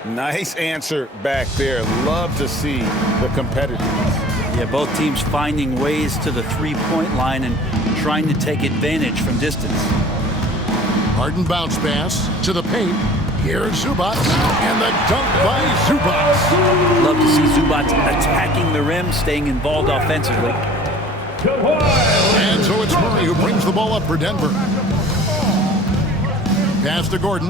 Nice answer back there. Love to see the competitiveness. Yeah, both teams finding ways to the 3-point line and trying to take advantage from distance. Harden bounce pass to the paint. Here's Zubac, and the dunk by Zubac. Love to see Zubac attacking the rim, staying involved offensively. And so it's Murray who brings the ball up for Denver. Pass to Gordon.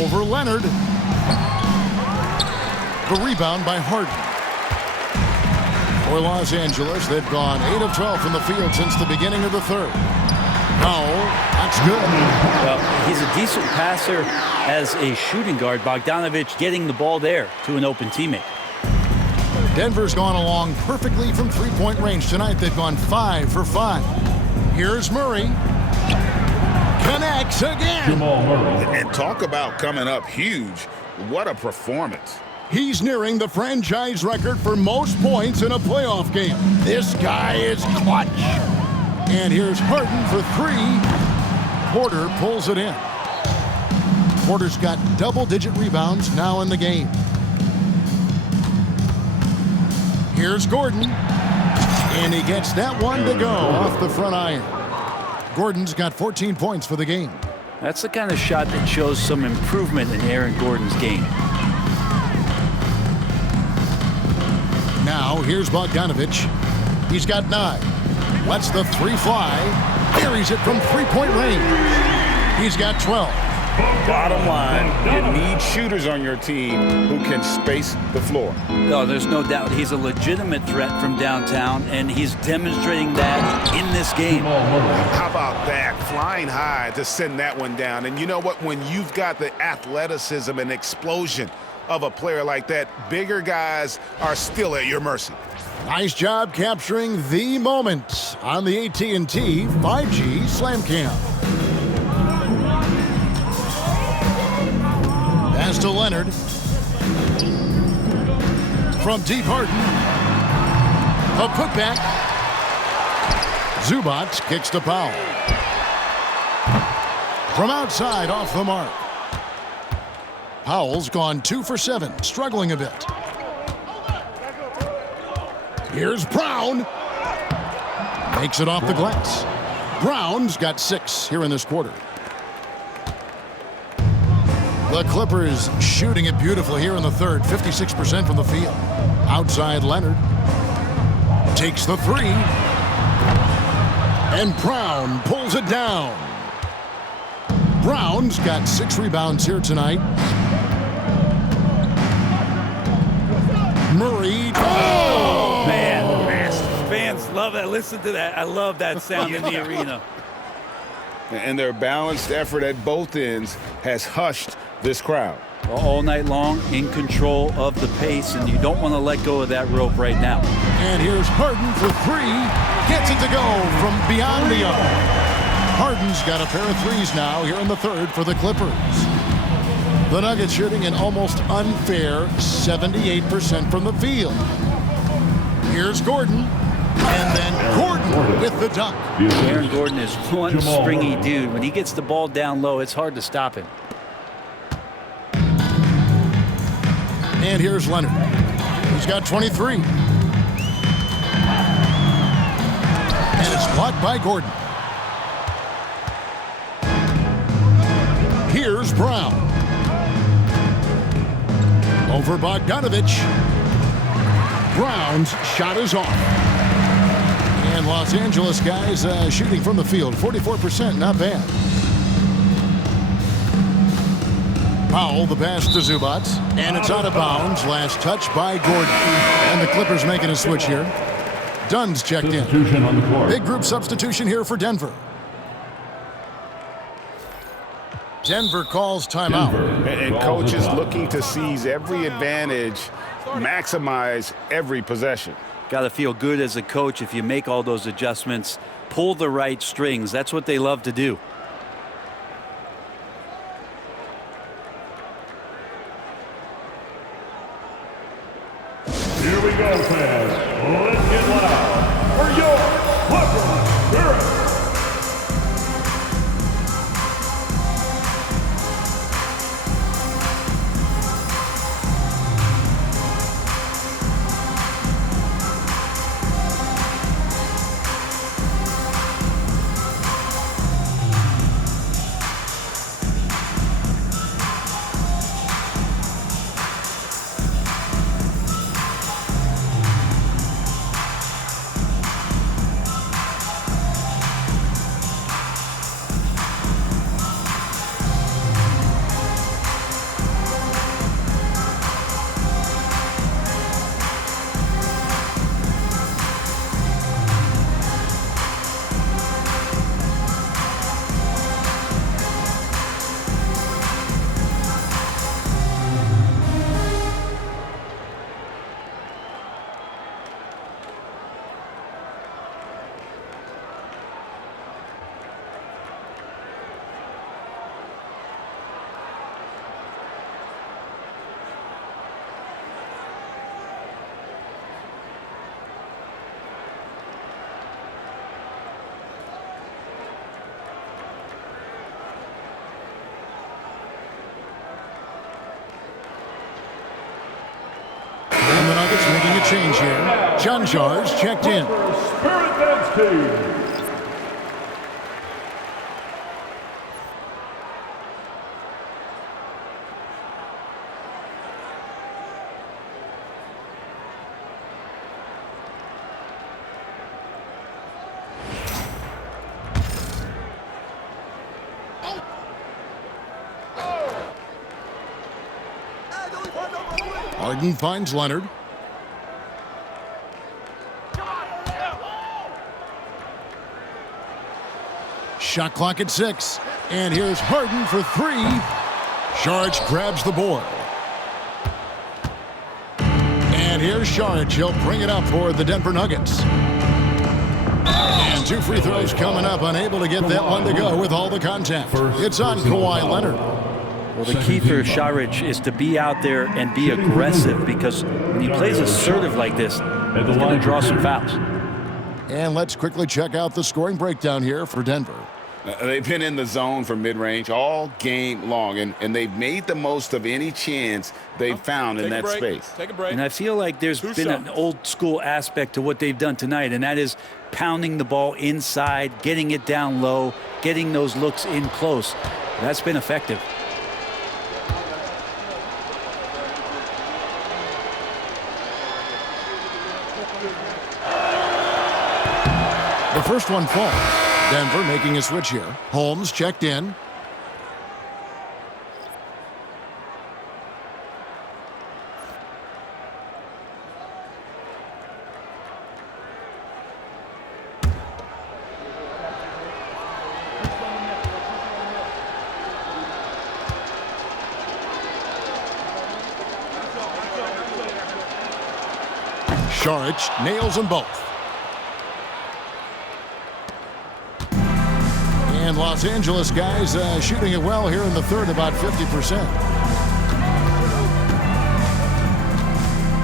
Over Leonard. The rebound by Harden. For Los Angeles, they've gone 8 of 12 from the field since the beginning of the third. Powell, that's good. Well, he's a decent passer as a shooting guard. Bogdanovich getting the ball there to an open teammate. Denver's gone along perfectly from 3-point range tonight. They've gone 5 for 5. Here's Murray. connects again. Jamal Murray. And talk about coming up huge. What a performance. He's nearing the franchise record for most points in a playoff game. This guy is clutch. And here's Harden for three. Porter pulls it in. Porter's got double-digit rebounds now in the game. Here's Gordon. And he gets that one to go off the front iron. Gordon's got 14 points for the game. That's the kind of shot that shows some improvement in Aaron Gordon's game. Now, here's Bogdanovich. He's got 9. Lets the three fly. Buries it from three-point range. He's got 12. Bottom line, you need shooters on your team who can space the floor. No, there's no doubt he's a legitimate threat from downtown, and he's demonstrating that in this game. How about that? Flying high to send that one down. And you know what? When you've got the athleticism and explosion of a player like that, bigger guys are still at your mercy. Nice job capturing the moment on the AT&T 5G Slam Cam. Pass to Leonard. From deep, Harden. A putback. Zubac kicks to Powell. From outside, off the mark. Powell's gone 2 for 7, struggling a bit. Here's Brown. Makes it off the glass. Brown's got 6 here in this quarter. The Clippers shooting it beautifully here in the third. 56% from the field. Outside Leonard. Takes the three. And Brown pulls it down. Brown's got 6 rebounds here tonight. Murray. Oh, man. Fans love that. Listen to that. I love that sound in the arena. And their balanced effort at both ends has hushed this crowd. All night long, in control of the pace, and you don't want to let go of that rope right now. And here's Harden for 3. Gets it to go from beyond the arc. Harden's got a pair of threes now here in the third for the Clippers. The Nuggets shooting an almost unfair 78% from the field. Here's Gordon. And then Gordon with the dunk. Aaron Gordon is one springy dude. When he gets the ball down low, it's hard to stop him. And here's Leonard. He's got 23. And it's blocked by Gordon. Here's Brown. Over Bogdanovich. Brown's shot is off. And Los Angeles guys shooting from the field. 44%, not bad. Powell, the pass to Zubac. And it's out of bounds. Last touch by Gordon. And the Clippers making a switch here. Dunn's checked in. Big group substitution here for Denver. Denver calls timeout. And coach is looking to seize every advantage, maximize every possession. Got to feel good as a coach if you make all those adjustments, pull the right strings. That's what they love to do. Here we go, fans. Let's get loud for your Clippers Spirit. change here. John Jars checked in. Spirit Dance Team. Harden finds Leonard. Shot clock at 6. And here's Harden for 3. Saric grabs the board. And here's Saric. He'll bring it up for the Denver Nuggets. And 2 free throws coming up. Unable to get that one to go with all the contact. It's on Kawhi Leonard. Well, the key for Saric is to be out there and be aggressive, because when he plays assertive like this, he's going to draw some fouls. And let's quickly check out the scoring breakdown here for Denver. They've been in the zone from mid-range all game long, and they've made the most of any chance they've found in that space. Take a break. And I feel like there's been an old-school aspect to what they've done tonight, and that is pounding the ball inside, getting it down low, getting those looks in close. That's been effective. The first one falls. Denver making a switch here. Holmes checked in. Saric nails them both. And Los Angeles guys shooting it well here in the third, about 50%.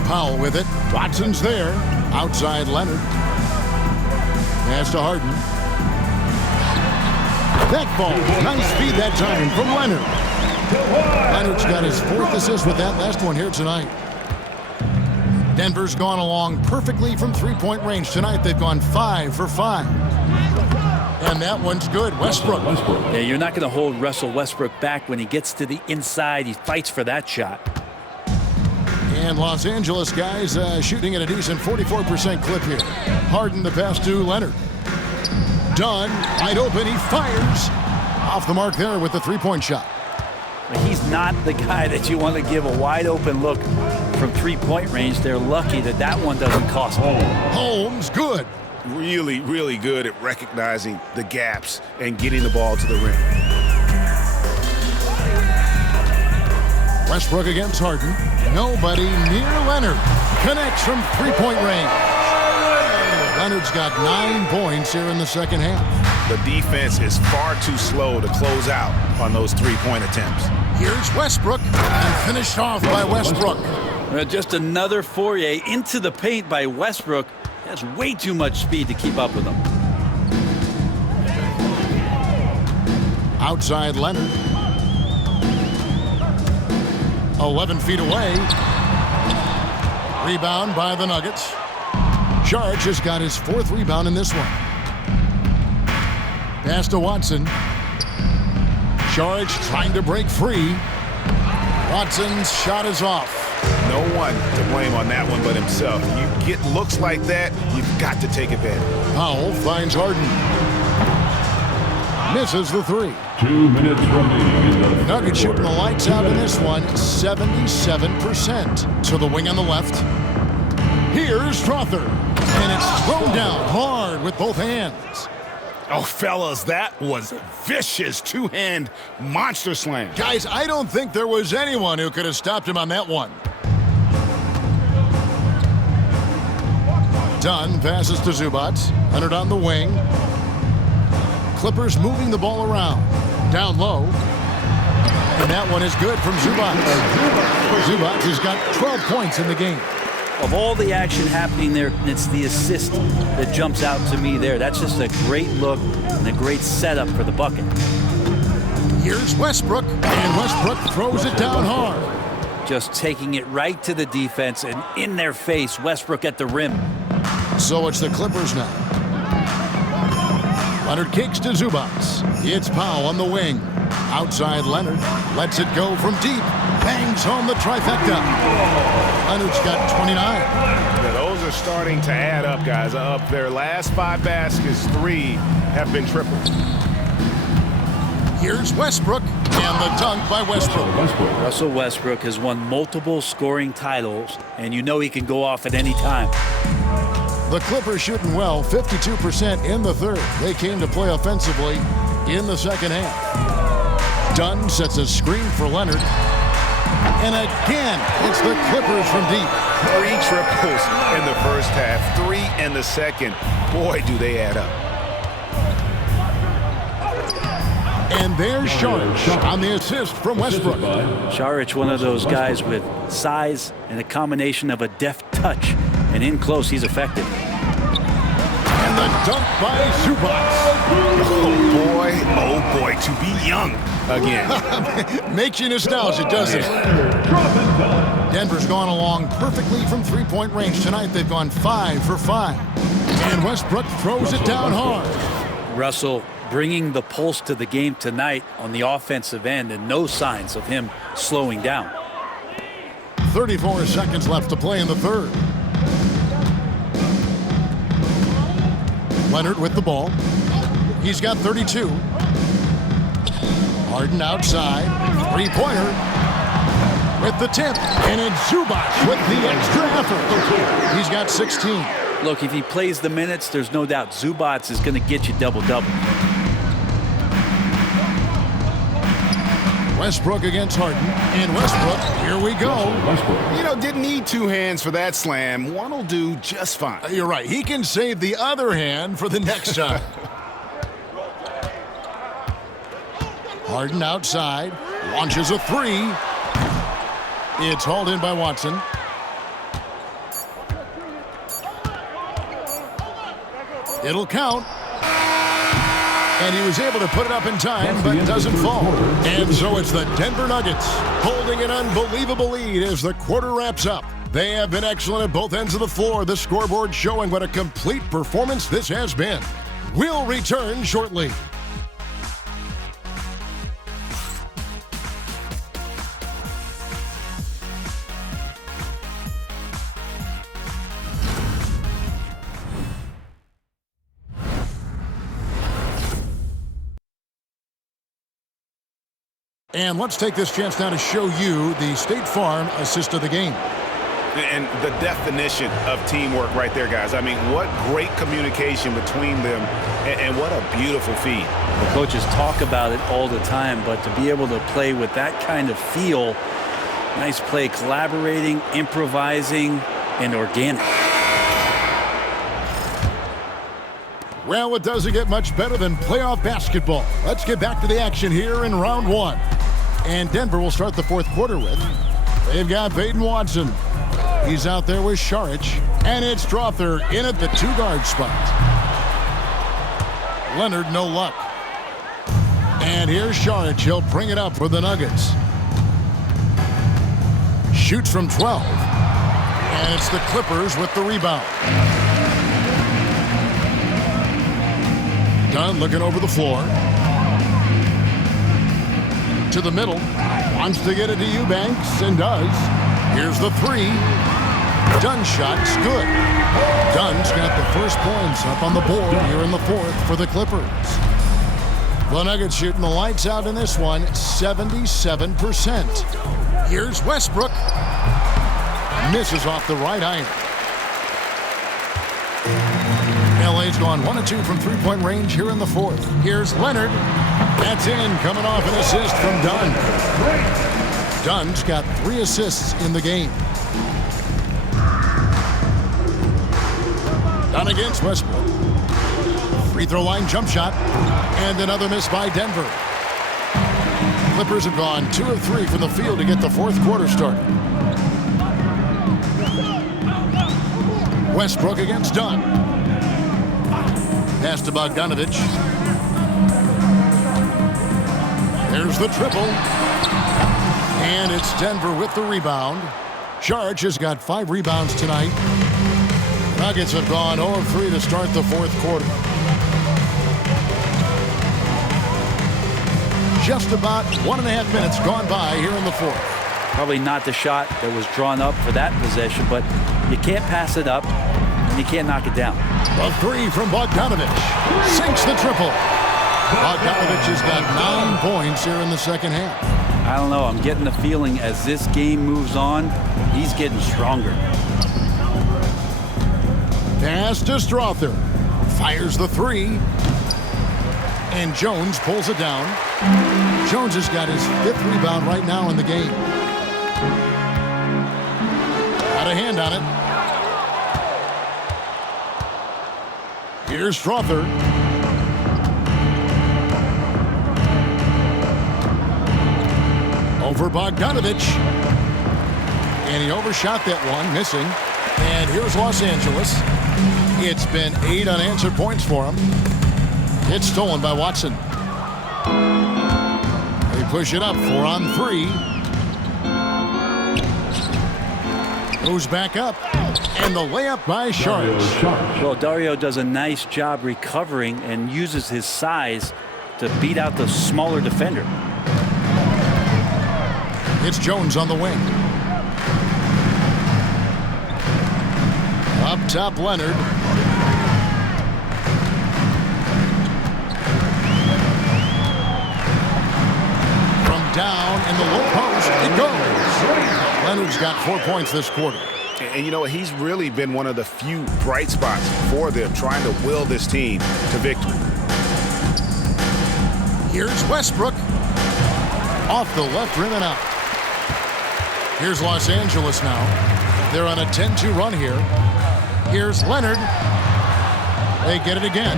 Powell with it. Watson's there. Outside Leonard. Pass to Harden. That ball. Nice feed that time from Leonard. Leonard's got his 4th assist with that last one here tonight. Denver's gone along perfectly from three-point range. Tonight they've gone 5 for 5. And that one's good. Westbrook. Yeah, you're not going to hold Russell Westbrook back when he gets to the inside. He fights for that shot. And Los Angeles guys shooting at a decent 44% clip here. Harden the pass to Leonard. Dunn, wide open. He fires. Off the mark there with the three-point shot. He's not the guy that you want to give a wide open look from three-point range. They're lucky that that one doesn't cost them. Holmes, good. Really, really good at recognizing the gaps and getting the ball to the rim. Westbrook against Harden. Nobody near Leonard. Connects from three-point range. Leonard's got 9 points here in the second half. The defense is far too slow to close out on those three-point attempts. Here's Westbrook, and finished off by Westbrook. Just another foray into the paint by Westbrook. Has way too much speed to keep up with him. Outside Leonard. 11 feet away. Rebound by the Nuggets. Saric has got his 4th rebound in this one. Pass to Watson. Saric trying to break free. Watson's shot is off. No one to blame on that one but himself. You get looks like that, you've got to take advantage. Powell finds Harden. Misses the 3. 2 minutes remaining. Nuggets shooting the lights out in this one, 77%. To the wing on the left. Here's Strother. And it's thrown down hard with both hands. Oh, fellas, that was a vicious two-hand monster slam. Guys, I don't think there was anyone who could have stopped him on that one. Dunn passes to Zubac. Leonard on the wing. Clippers moving the ball around. Down low. And that one is good from Zubac. Zubac has got 12 points in the game. Of all the action happening there, it's the assist that jumps out to me there. That's just a great look and a great setup for the bucket. Here's Westbrook, and Westbrook throws it down hard. Just taking it right to the defense and in their face. Westbrook at the rim. So it's the Clippers now. Leonard kicks to Zubac. It's Powell on the wing. Outside Leonard. Lets it go from deep. Bangs home the trifecta. Leonard's got 29. Yeah, those are starting to add up, guys. Up their last 5 baskets, 3 have been tripled. Here's Westbrook, and the dunk by Westbrook. Russell Westbrook has won multiple scoring titles, and you know he can go off at any time. The Clippers shooting well, 52% in the third. They came to play offensively in the second half. Dunn sets a screen for Leonard. And again, it's the Clippers from deep. 3 triples in the first half, 3 in the second. Boy, do they add up. And there's Saric on the assist from Westbrook. Saric, one of those guys with size and a combination of a deft touch. And in close, he's effective. And the dunk by Zubac. Oh boy, to be young again. Makes you nostalgic, doesn't it? Denver's gone along perfectly from three-point range tonight. They've gone 5 for 5. And Westbrook throws it down hard. Russell bringing the pulse to the game tonight on the offensive end, and no signs of him slowing down. 34 seconds left to play in the third. Leonard with the ball. He's got 32. Harden outside. Three-pointer. With the tip. And it's Zubac with the extra effort. He's got 16. Look, if he plays the minutes, there's no doubt Zubac is going to get you double-double. Westbrook against Harden. And Westbrook, here we go. You know, didn't need 2 hands for that slam. One will do just fine. You're right. He can save the other hand for the next time. Harden outside. Launches a 3. It's hauled in by Watson. It'll count. And he was able to put it up in time, but doesn't fall. And so it's the Denver Nuggets holding an unbelievable lead as the quarter wraps up. They have been excellent at both ends of the floor. The scoreboard showing what a complete performance this has been. We'll return shortly. And let's take this chance now to show you the State Farm assist of the game. And the definition of teamwork right there, guys. I mean, what great communication between them, and what a beautiful feed. The coaches talk about it all the time, but to be able to play with that kind of feel, nice play, collaborating, improvising, and organic. Well, it doesn't get much better than playoff basketball. Let's get back to the action here in round 1. And Denver will start the fourth quarter with. They've got Peyton Watson. He's out there with Saric. And it's Strother in at the 2-guard spot. Leonard, no luck. And here's Saric. He'll bring it up for the Nuggets. Shoots from 12. And it's the Clippers with the rebound. Dunn looking over the floor. To the middle. Wants to get it to Eubanks, and does. Here's the 3. Dunn shot's good. Dunn's got the first points up on the board here in the fourth for the Clippers. The Nuggets shooting the lights out in this one, 77%. Here's Westbrook. Misses off the right iron. LA's gone 1 of 2 from three-point range here in the fourth. Here's Leonard. That's in, coming off an assist from Dunn. Dunn's got 3 assists in the game. Dunn against Westbrook. Free throw line jump shot. And another miss by Denver. Clippers have gone 2 of 3 from the field to get the fourth quarter started. Westbrook against Dunn. Pass to Bogdanovich. There's the triple. And it's Denver with the rebound. Sharge has got 5 rebounds tonight. Nuggets have gone 0 of 3 to start the fourth quarter. Just about 1.5 minutes gone by here in the fourth. Probably not the shot that was drawn up for that possession, but you can't pass it up, and you can't knock it down. A 3 from Bogdanovic. Sinks the triple. Bogdanovic has got 9 points here in the second half. I don't know. I'm getting the feeling as this game moves on, he's getting stronger. Pass to Strother. Fires the 3. And Jones pulls it down. Jones has got his 5th rebound right now in the game. Got a hand on it. Here's Strother. Over Bogdanovic. And he overshot that one, missing. And here's Los Angeles. It's been 8 unanswered points for him. It's stolen by Watson. They push it up, 4 on 3. Goes back up. And the layup by Sharge. Well, Dario does a nice job recovering and uses his size to beat out the smaller defender. It's Jones on the wing. Up top, Leonard. From down in the low post, it goes. Leonard's got 4 points this quarter. And you know, he's really been one of the few bright spots for them, trying to will this team to victory. Here's Westbrook. Off the left rim and out. Here's Los Angeles now. They're on a 10-2 run here. Here's Leonard. They get it again.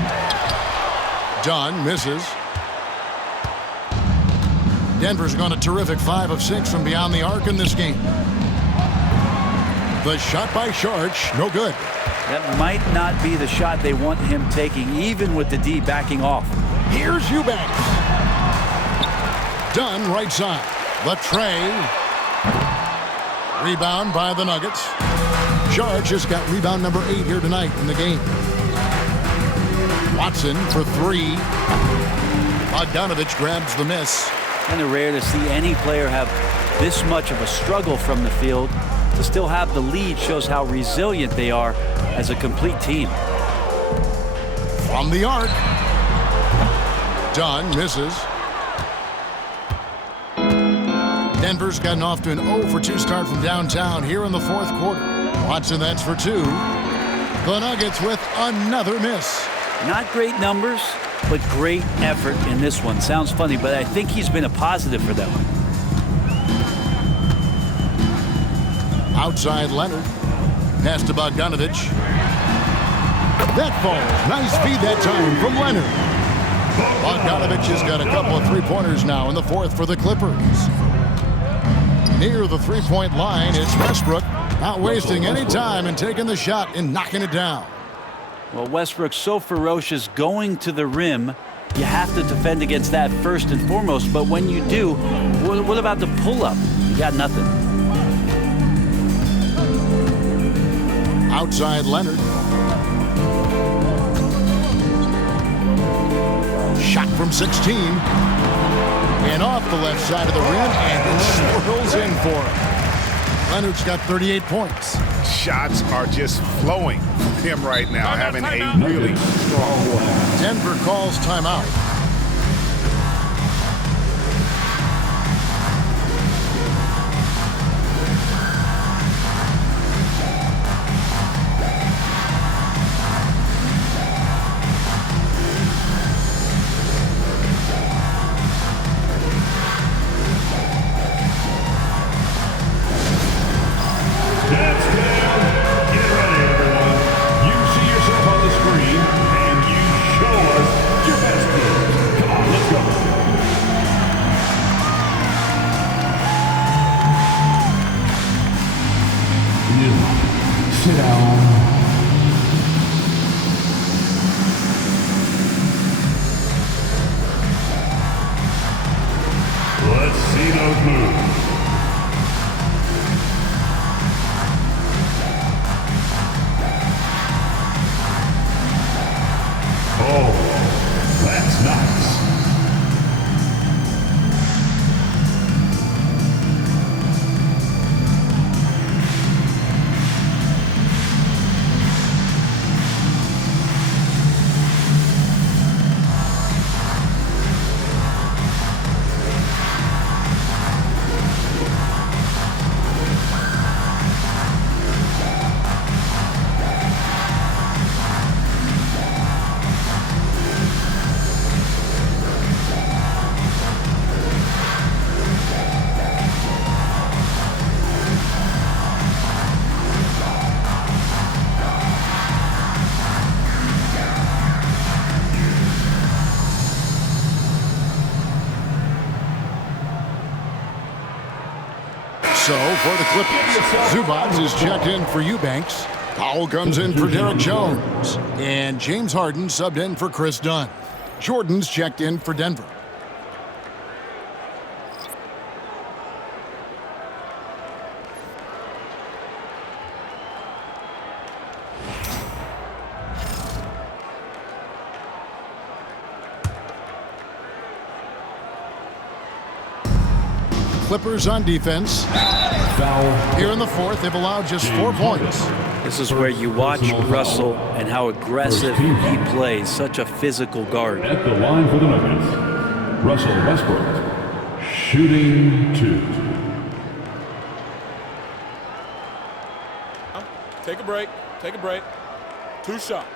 Dunn misses. Denver's gone a terrific 5 of 6 from beyond the arc in this game. The shot by Sharge, no good. That might not be the shot they want him taking, even with the D backing off. Here's Eubanks. Dunn right side. Latrey. Rebound by the Nuggets. Sharge has got rebound number 8 here tonight in the game. Watson for 3. Bogdanovic grabs the miss. Kind of rare to see any player have this much of a struggle from the field. To still have the lead shows how resilient they are as a complete team. From the arc. Dunn misses. Denver's gotten off to an 0 for 2 start from downtown here in the fourth quarter. Watson, that's for 2. The Nuggets with another miss. Not great numbers, but great effort in this one. Sounds funny, but I think he's been a positive for them. Outside Leonard. Pass to Bogdanovic. That falls. Nice feed that time from Leonard. Bogdanovic has got a couple of 3-pointers now in the fourth for the Clippers. Near the 3-point line, it's Westbrook. Not wasting any time and taking the shot and knocking it down. Well, Westbrook's so ferocious going to the rim. You have to defend against that first and foremost. But when you do, what about the pull-up? You got nothing. Outside Leonard. Shot from 16. And off the left side of the rim, and it swirls in for him. Leonard's got 38 points. Shots are just flowing from him right now, having a really strong one. Denver calls timeout. Oh, that's nice. So for the Clippers, Zubats is checked in for Eubanks. Powell comes in for Derek Jones. And James Harden subbed in for Chris Dunn. Jordan's checked in for Denver. Clippers on defense. Foul. Here in the fourth, they've allowed just 4 points. This is where you watch Russell and how aggressive he plays. Such a physical guard. At the line for the Nuggets, Russell Westbrook, shooting 2. Take a break. Take a break. 2 shots.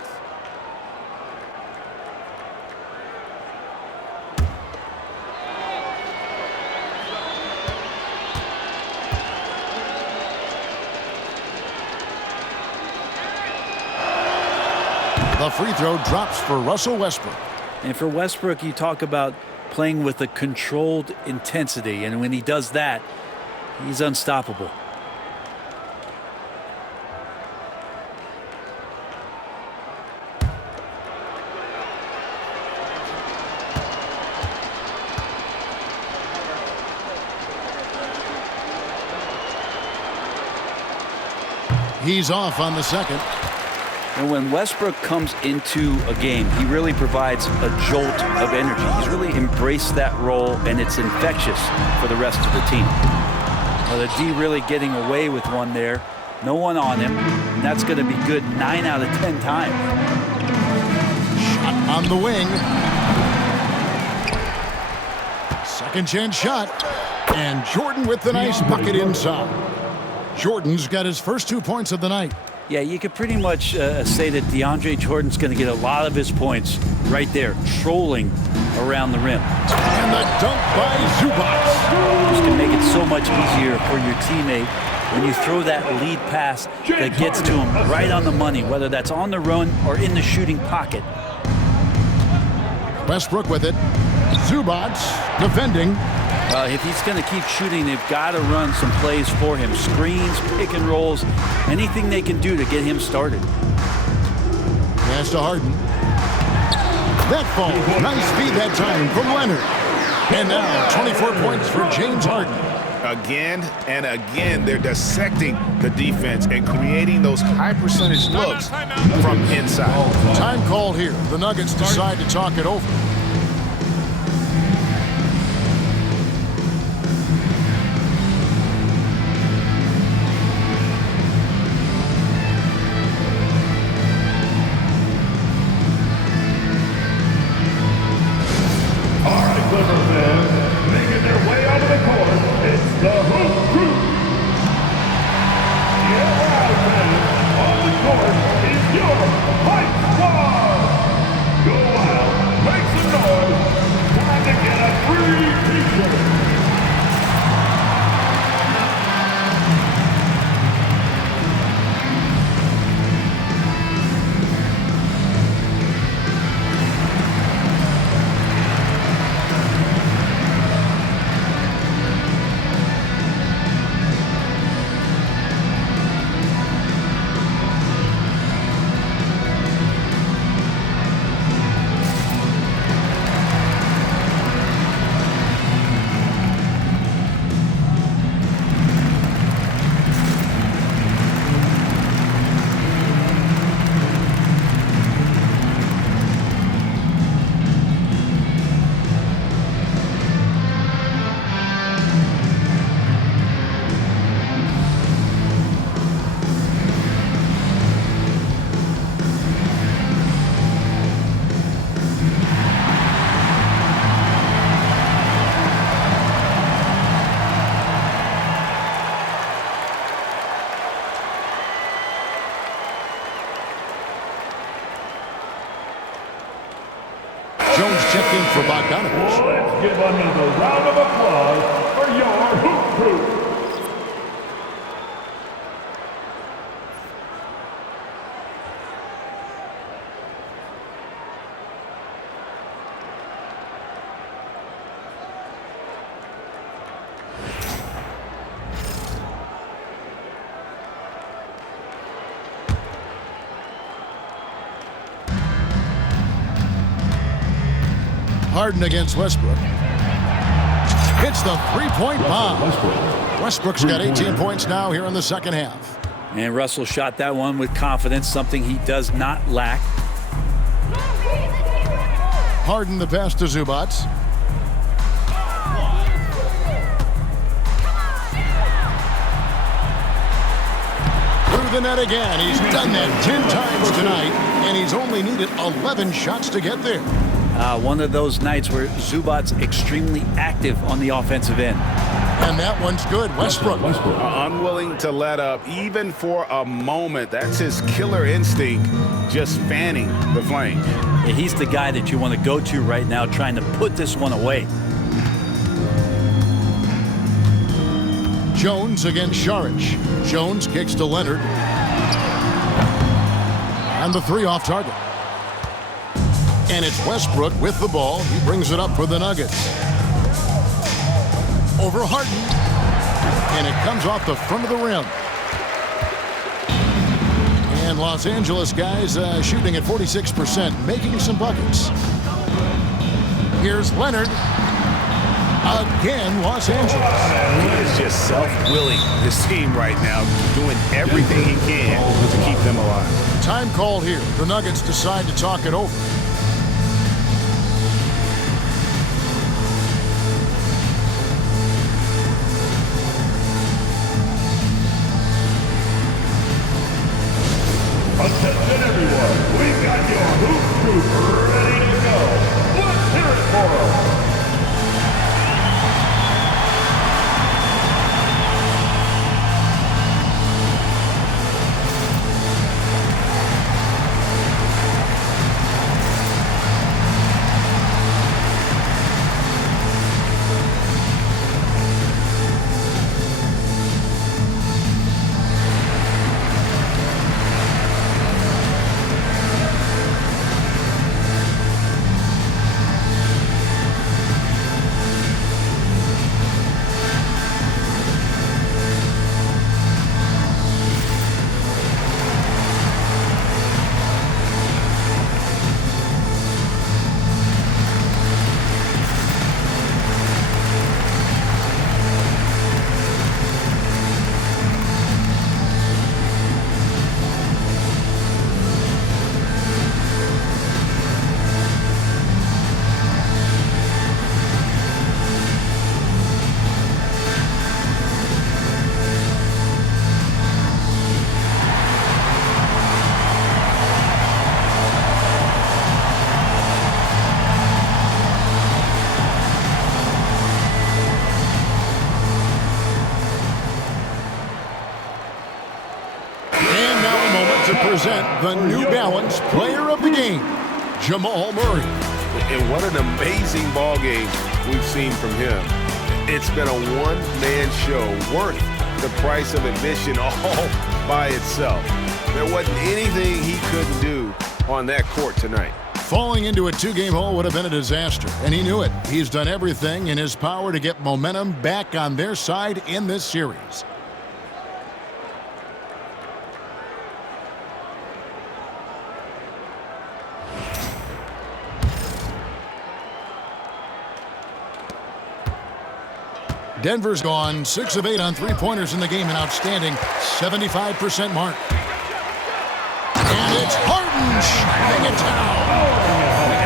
The free throw drops for Russell Westbrook. And for Westbrook, you talk about playing with a controlled intensity. And when he does that, he's unstoppable. He's off on the second. And when Westbrook comes into a game, he really provides a jolt of energy. He's really embraced that role, and it's infectious for the rest of the team. Well, the D really getting away with one there. No one on him, and that's going to be good 9 out of 10 times. Shot on the wing. Second chance shot. And Jordan with the nice bucket inside. Jordan's got his first 2 points of the night. Yeah, you could pretty much say that DeAndre Jordan's going to get a lot of his points right there, trolling around the rim. And the dunk by Zubats. This can make it so much easier for your teammate when you throw that lead pass that gets to him right on the money, whether that's on the run or in the shooting pocket. Westbrook with it. Zubats defending. If he's going to keep shooting, they've got to run some plays for him. Screens, pick and rolls, anything they can do to get him started. Pass to Harden. That fall, nice feed that time from Leonard. And now 24 points for James Harden. Again and again, they're dissecting the defense and creating those high percentage looks from inside. Time called here. The Nuggets decide to talk it over. Go out, make some check in for Bogdanovich. Let's give another round of applause for your hoop crew. Harden against Westbrook. Hits the three-point bomb. Westbrook's got 18 points now here in the second half. And Russell shot that one with confidence, something he does not lack. Harden the pass to Zubac. Through the net again. He's done that 10 times tonight, and he's only needed 11 shots to get there. One of those nights where Zubac's extremely active on the offensive end. And that one's good. Westbrook. Unwilling to let up, even for a moment. That's his killer instinct, just fanning the flame. Yeah, he's the guy that you want to go to right now, trying to put this one away. Jones against Saric. Jones kicks to Leonard. And the three off target. And it's Westbrook with the ball. He brings it up for the Nuggets. Over Harden. And it comes off the front of the rim. And Los Angeles guys shooting at 46%, making some buckets. Here's Leonard. Again, Los Angeles. He is just self-willing, this team right now, doing everything he can to keep them alive. Time called here. The Nuggets decide to talk it over. Attention everyone, we've got your hoop crew ready to go. Let's hear it for them. Present the New Balance Player of the Game, Jamal Murray. And what an amazing ball game we've seen from him. It's been a one-man show worth the price of admission all by itself. There wasn't anything he couldn't do on that court tonight. Falling into a two-game hole would have been a disaster, and he knew it. He's done everything in his power to get momentum back on their side in this series. Denver's gone 6 of 8 on three-pointers in the game, an outstanding 75% mark. And it's Harden shutting it down.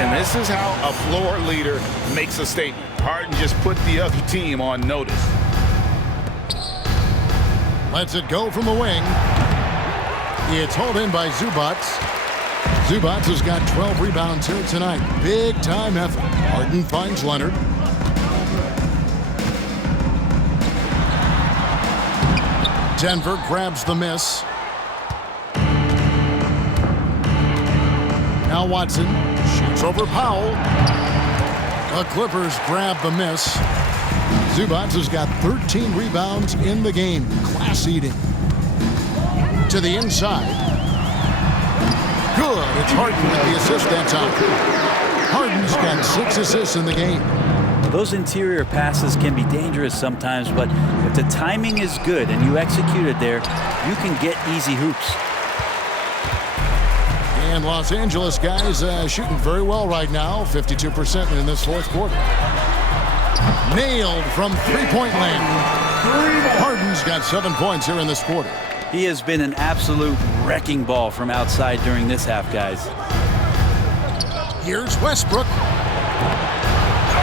And this is how a floor leader makes a statement. Harden just put the other team on notice. Lets it go from the wing. It's hauled in by Zubac. Zubac has got 12 rebounds here tonight. Big-time effort. Harden finds Leonard. Denver grabs the miss. Now Watson shoots over Powell. The Clippers grab the miss. Zubac has got 13 rebounds in the game. Class eating. To the inside. Good. It's Harden with the assist that time. Harden's got 6 assists in the game. Those interior passes can be dangerous sometimes, but if the timing is good and you execute it there, you can get easy hoops. And Los Angeles guys shooting very well right now, 52% in this fourth quarter. Nailed from three-point land. Harden's got 7 points here in this quarter. He has been an absolute wrecking ball from outside during this half, guys. Here's Westbrook.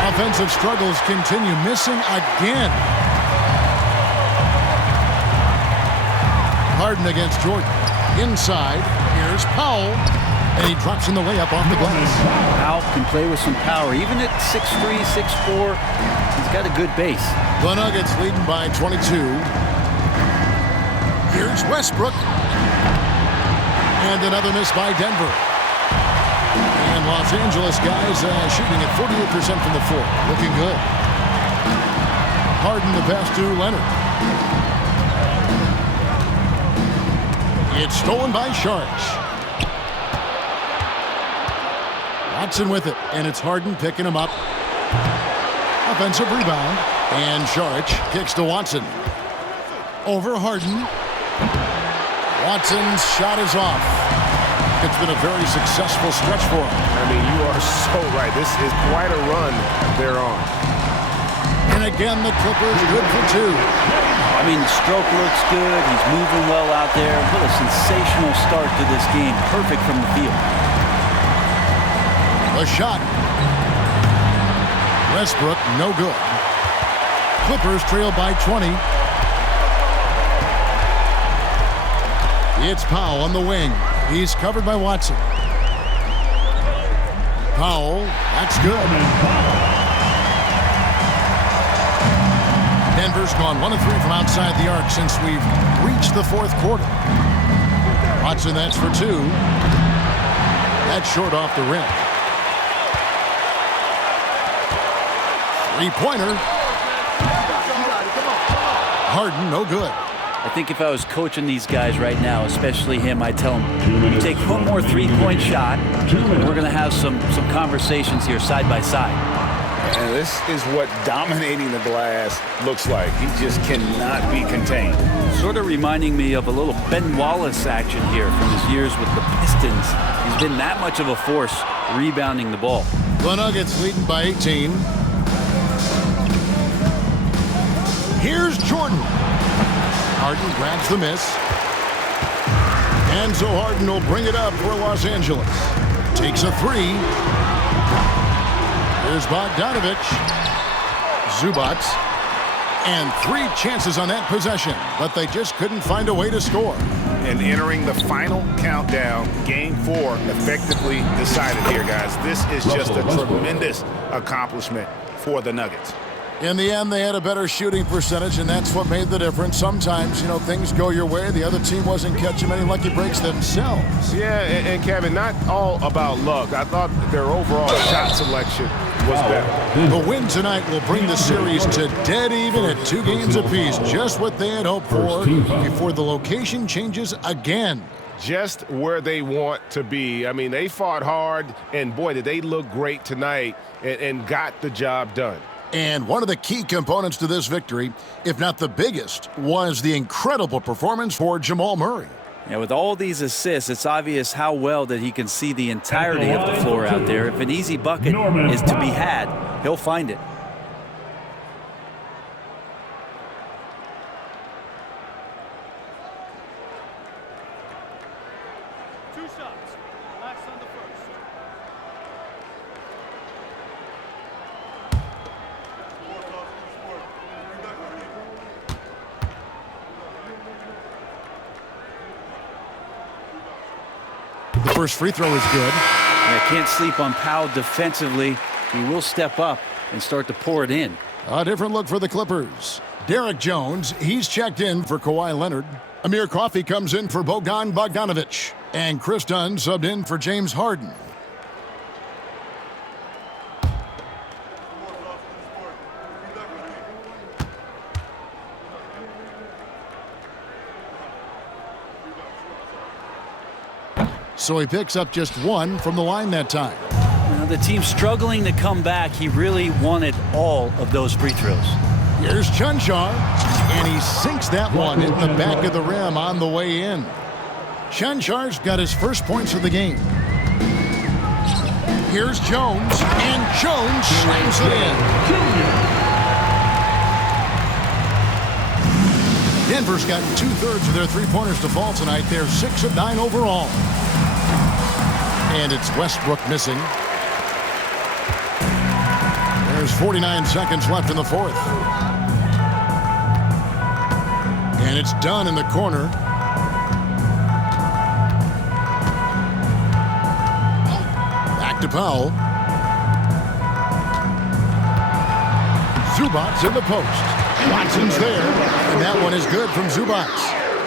Offensive struggles continue, missing again. Harden against Jordan. Inside, here's Powell. And he drops in the layup off the glass. Powell can play with some power. Even at 6'3", 6'4", he's got a good base. The Nuggets leading by 22. Here's Westbrook. And another miss by Denver. And Los Angeles guys shooting at 48% from the floor. Looking good. Harden the pass to Leonard. It's stolen by Saric. Watson with it, and it's Harden picking him up. Offensive rebound, and Saric kicks to Watson. Over Harden. Watson's shot is off. It's been a very successful stretch for him. I mean, you are so right. This is quite a run they're on. And again, the Clippers good for 2. I mean, the stroke looks good. He's moving well out there. What a sensational start to this game. Perfect from the field. A shot. Westbrook, no good. Clippers trail by 20. It's Powell on the wing. He's covered by Watson. Powell, that's good. Denver's gone 1 of 3 from outside the arc since we've reached the fourth quarter. Watson, that's for 2. That's short off the rim. Three-pointer. Harden, no good. I think if I was coaching these guys right now, especially him, I'd tell him, you take one more three-point shot, and we're going to have some conversations here side by side. And this is what dominating the glass looks like. He just cannot be contained. Sort of reminding me of a little Ben Wallace action here from his years with the Pistons. He's been that much of a force rebounding the ball. The Nuggets leading by 18. Here's Jordan. Harden grabs the miss. And so Harden will bring it up for Los Angeles. Takes a 3. Here's Bogdanovic. Zubac. And 3 chances on that possession, but they just couldn't find a way to score. And entering the final countdown, Game 4 effectively decided here, guys. This is just a tremendous accomplishment for the Nuggets. In the end, they had a better shooting percentage, and that's what made the difference. Sometimes, things go your way. The other team wasn't catching many lucky breaks themselves. Yeah, and Kevin, not all about luck. I thought their overall shot selection was better. The win tonight will bring the series to dead even at 2 games apiece. Just what they had hoped for before the location changes again. Just where they want to be. I mean, they fought hard, and boy, did they look great tonight and got the job done. And one of the key components to this victory, if not the biggest, was the incredible performance for Jamal Murray. Yeah, with all these assists, it's obvious how well that he can see the entirety of the floor out there. If an easy bucket is to be had, he'll find it. The first free throw is good. Yeah, can't sleep on Powell defensively. He will step up and start to pour it in. A different look for the Clippers. Derek Jones, he's checked in for Kawhi Leonard. Amir Coffey comes in for Bogan Bogdanovic. And Chris Dunn subbed in for James Harden. so he picks up just 1 from the line that time. Now, the team struggling to come back. He really wanted all of those free throws. Here's Chunchar, and he sinks that one in the back of the rim on the way in. Chunchar's got his first points of the game. Here's Jones, and Jones slams it in. Denver's gotten 2/3 of their three-pointers to fall tonight. They're 6 of 9 overall. And it's Westbrook missing. There's 49 seconds left in the fourth. And it's done in the corner. Back to Powell. Zubac's in the post. Watson's there, and that one is good from Zubac.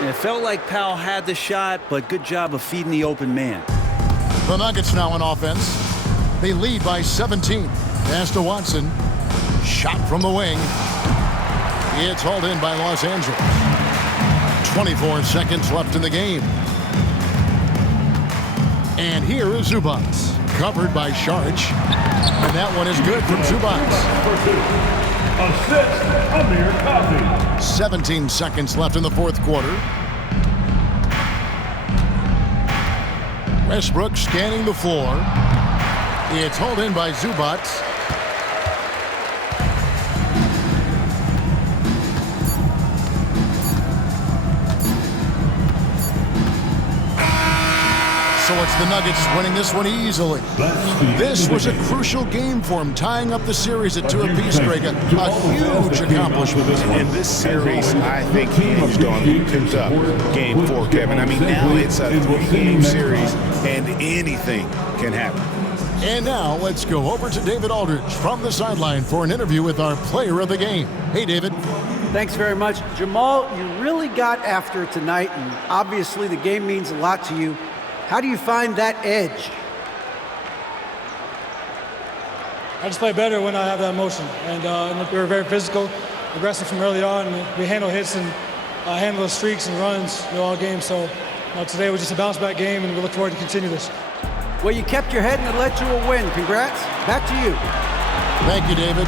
It felt like Powell had the shot, but good job of feeding the open man. The Nuggets now on offense. They lead by 17. Pass to Watson. Shot from the wing. It's hauled in by Los Angeles. 24 seconds left in the game. And here is Zubac. Covered by Sharch. And that one is good from Zubac. Assist, Amir Coffey. 17 seconds left in the fourth quarter. Westbrook scanning the floor. It's hauled in by Zubac. So it's the Nuggets winning this one easily. This was a crucial game for him, tying up the series at 2 apiece, Greg. A huge accomplishment. And this series, I think, hinged on who picked up Game 4, Kevin. I mean, now it's a 3-game series, and anything can happen. And now let's go over to David Aldridge from the sideline for an interview with our player of the game. Hey, David. Thanks very much. Jamal, you really got after it tonight, and obviously the game means a lot to you. How do you find that edge? I just play better when I have that motion. And we were very physical, aggressive from early on. And we handle hits and handle the streaks and runs all game. So today was just a bounce-back game, and we look forward to continue this. Well, you kept your head and it led to a win. Congrats. Back to you. Thank you, David.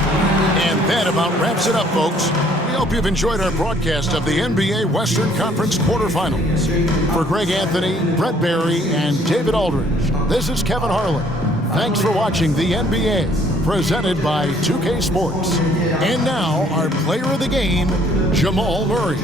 And that about wraps it up, folks. We hope you've enjoyed our broadcast of the NBA Western Conference Quarterfinals. For Greg Anthony, Brett Barry, and David Aldridge, this is Kevin Harlan. Thanks for watching the NBA, presented by 2K Sports. And now, our player of the game, Jamal Murray.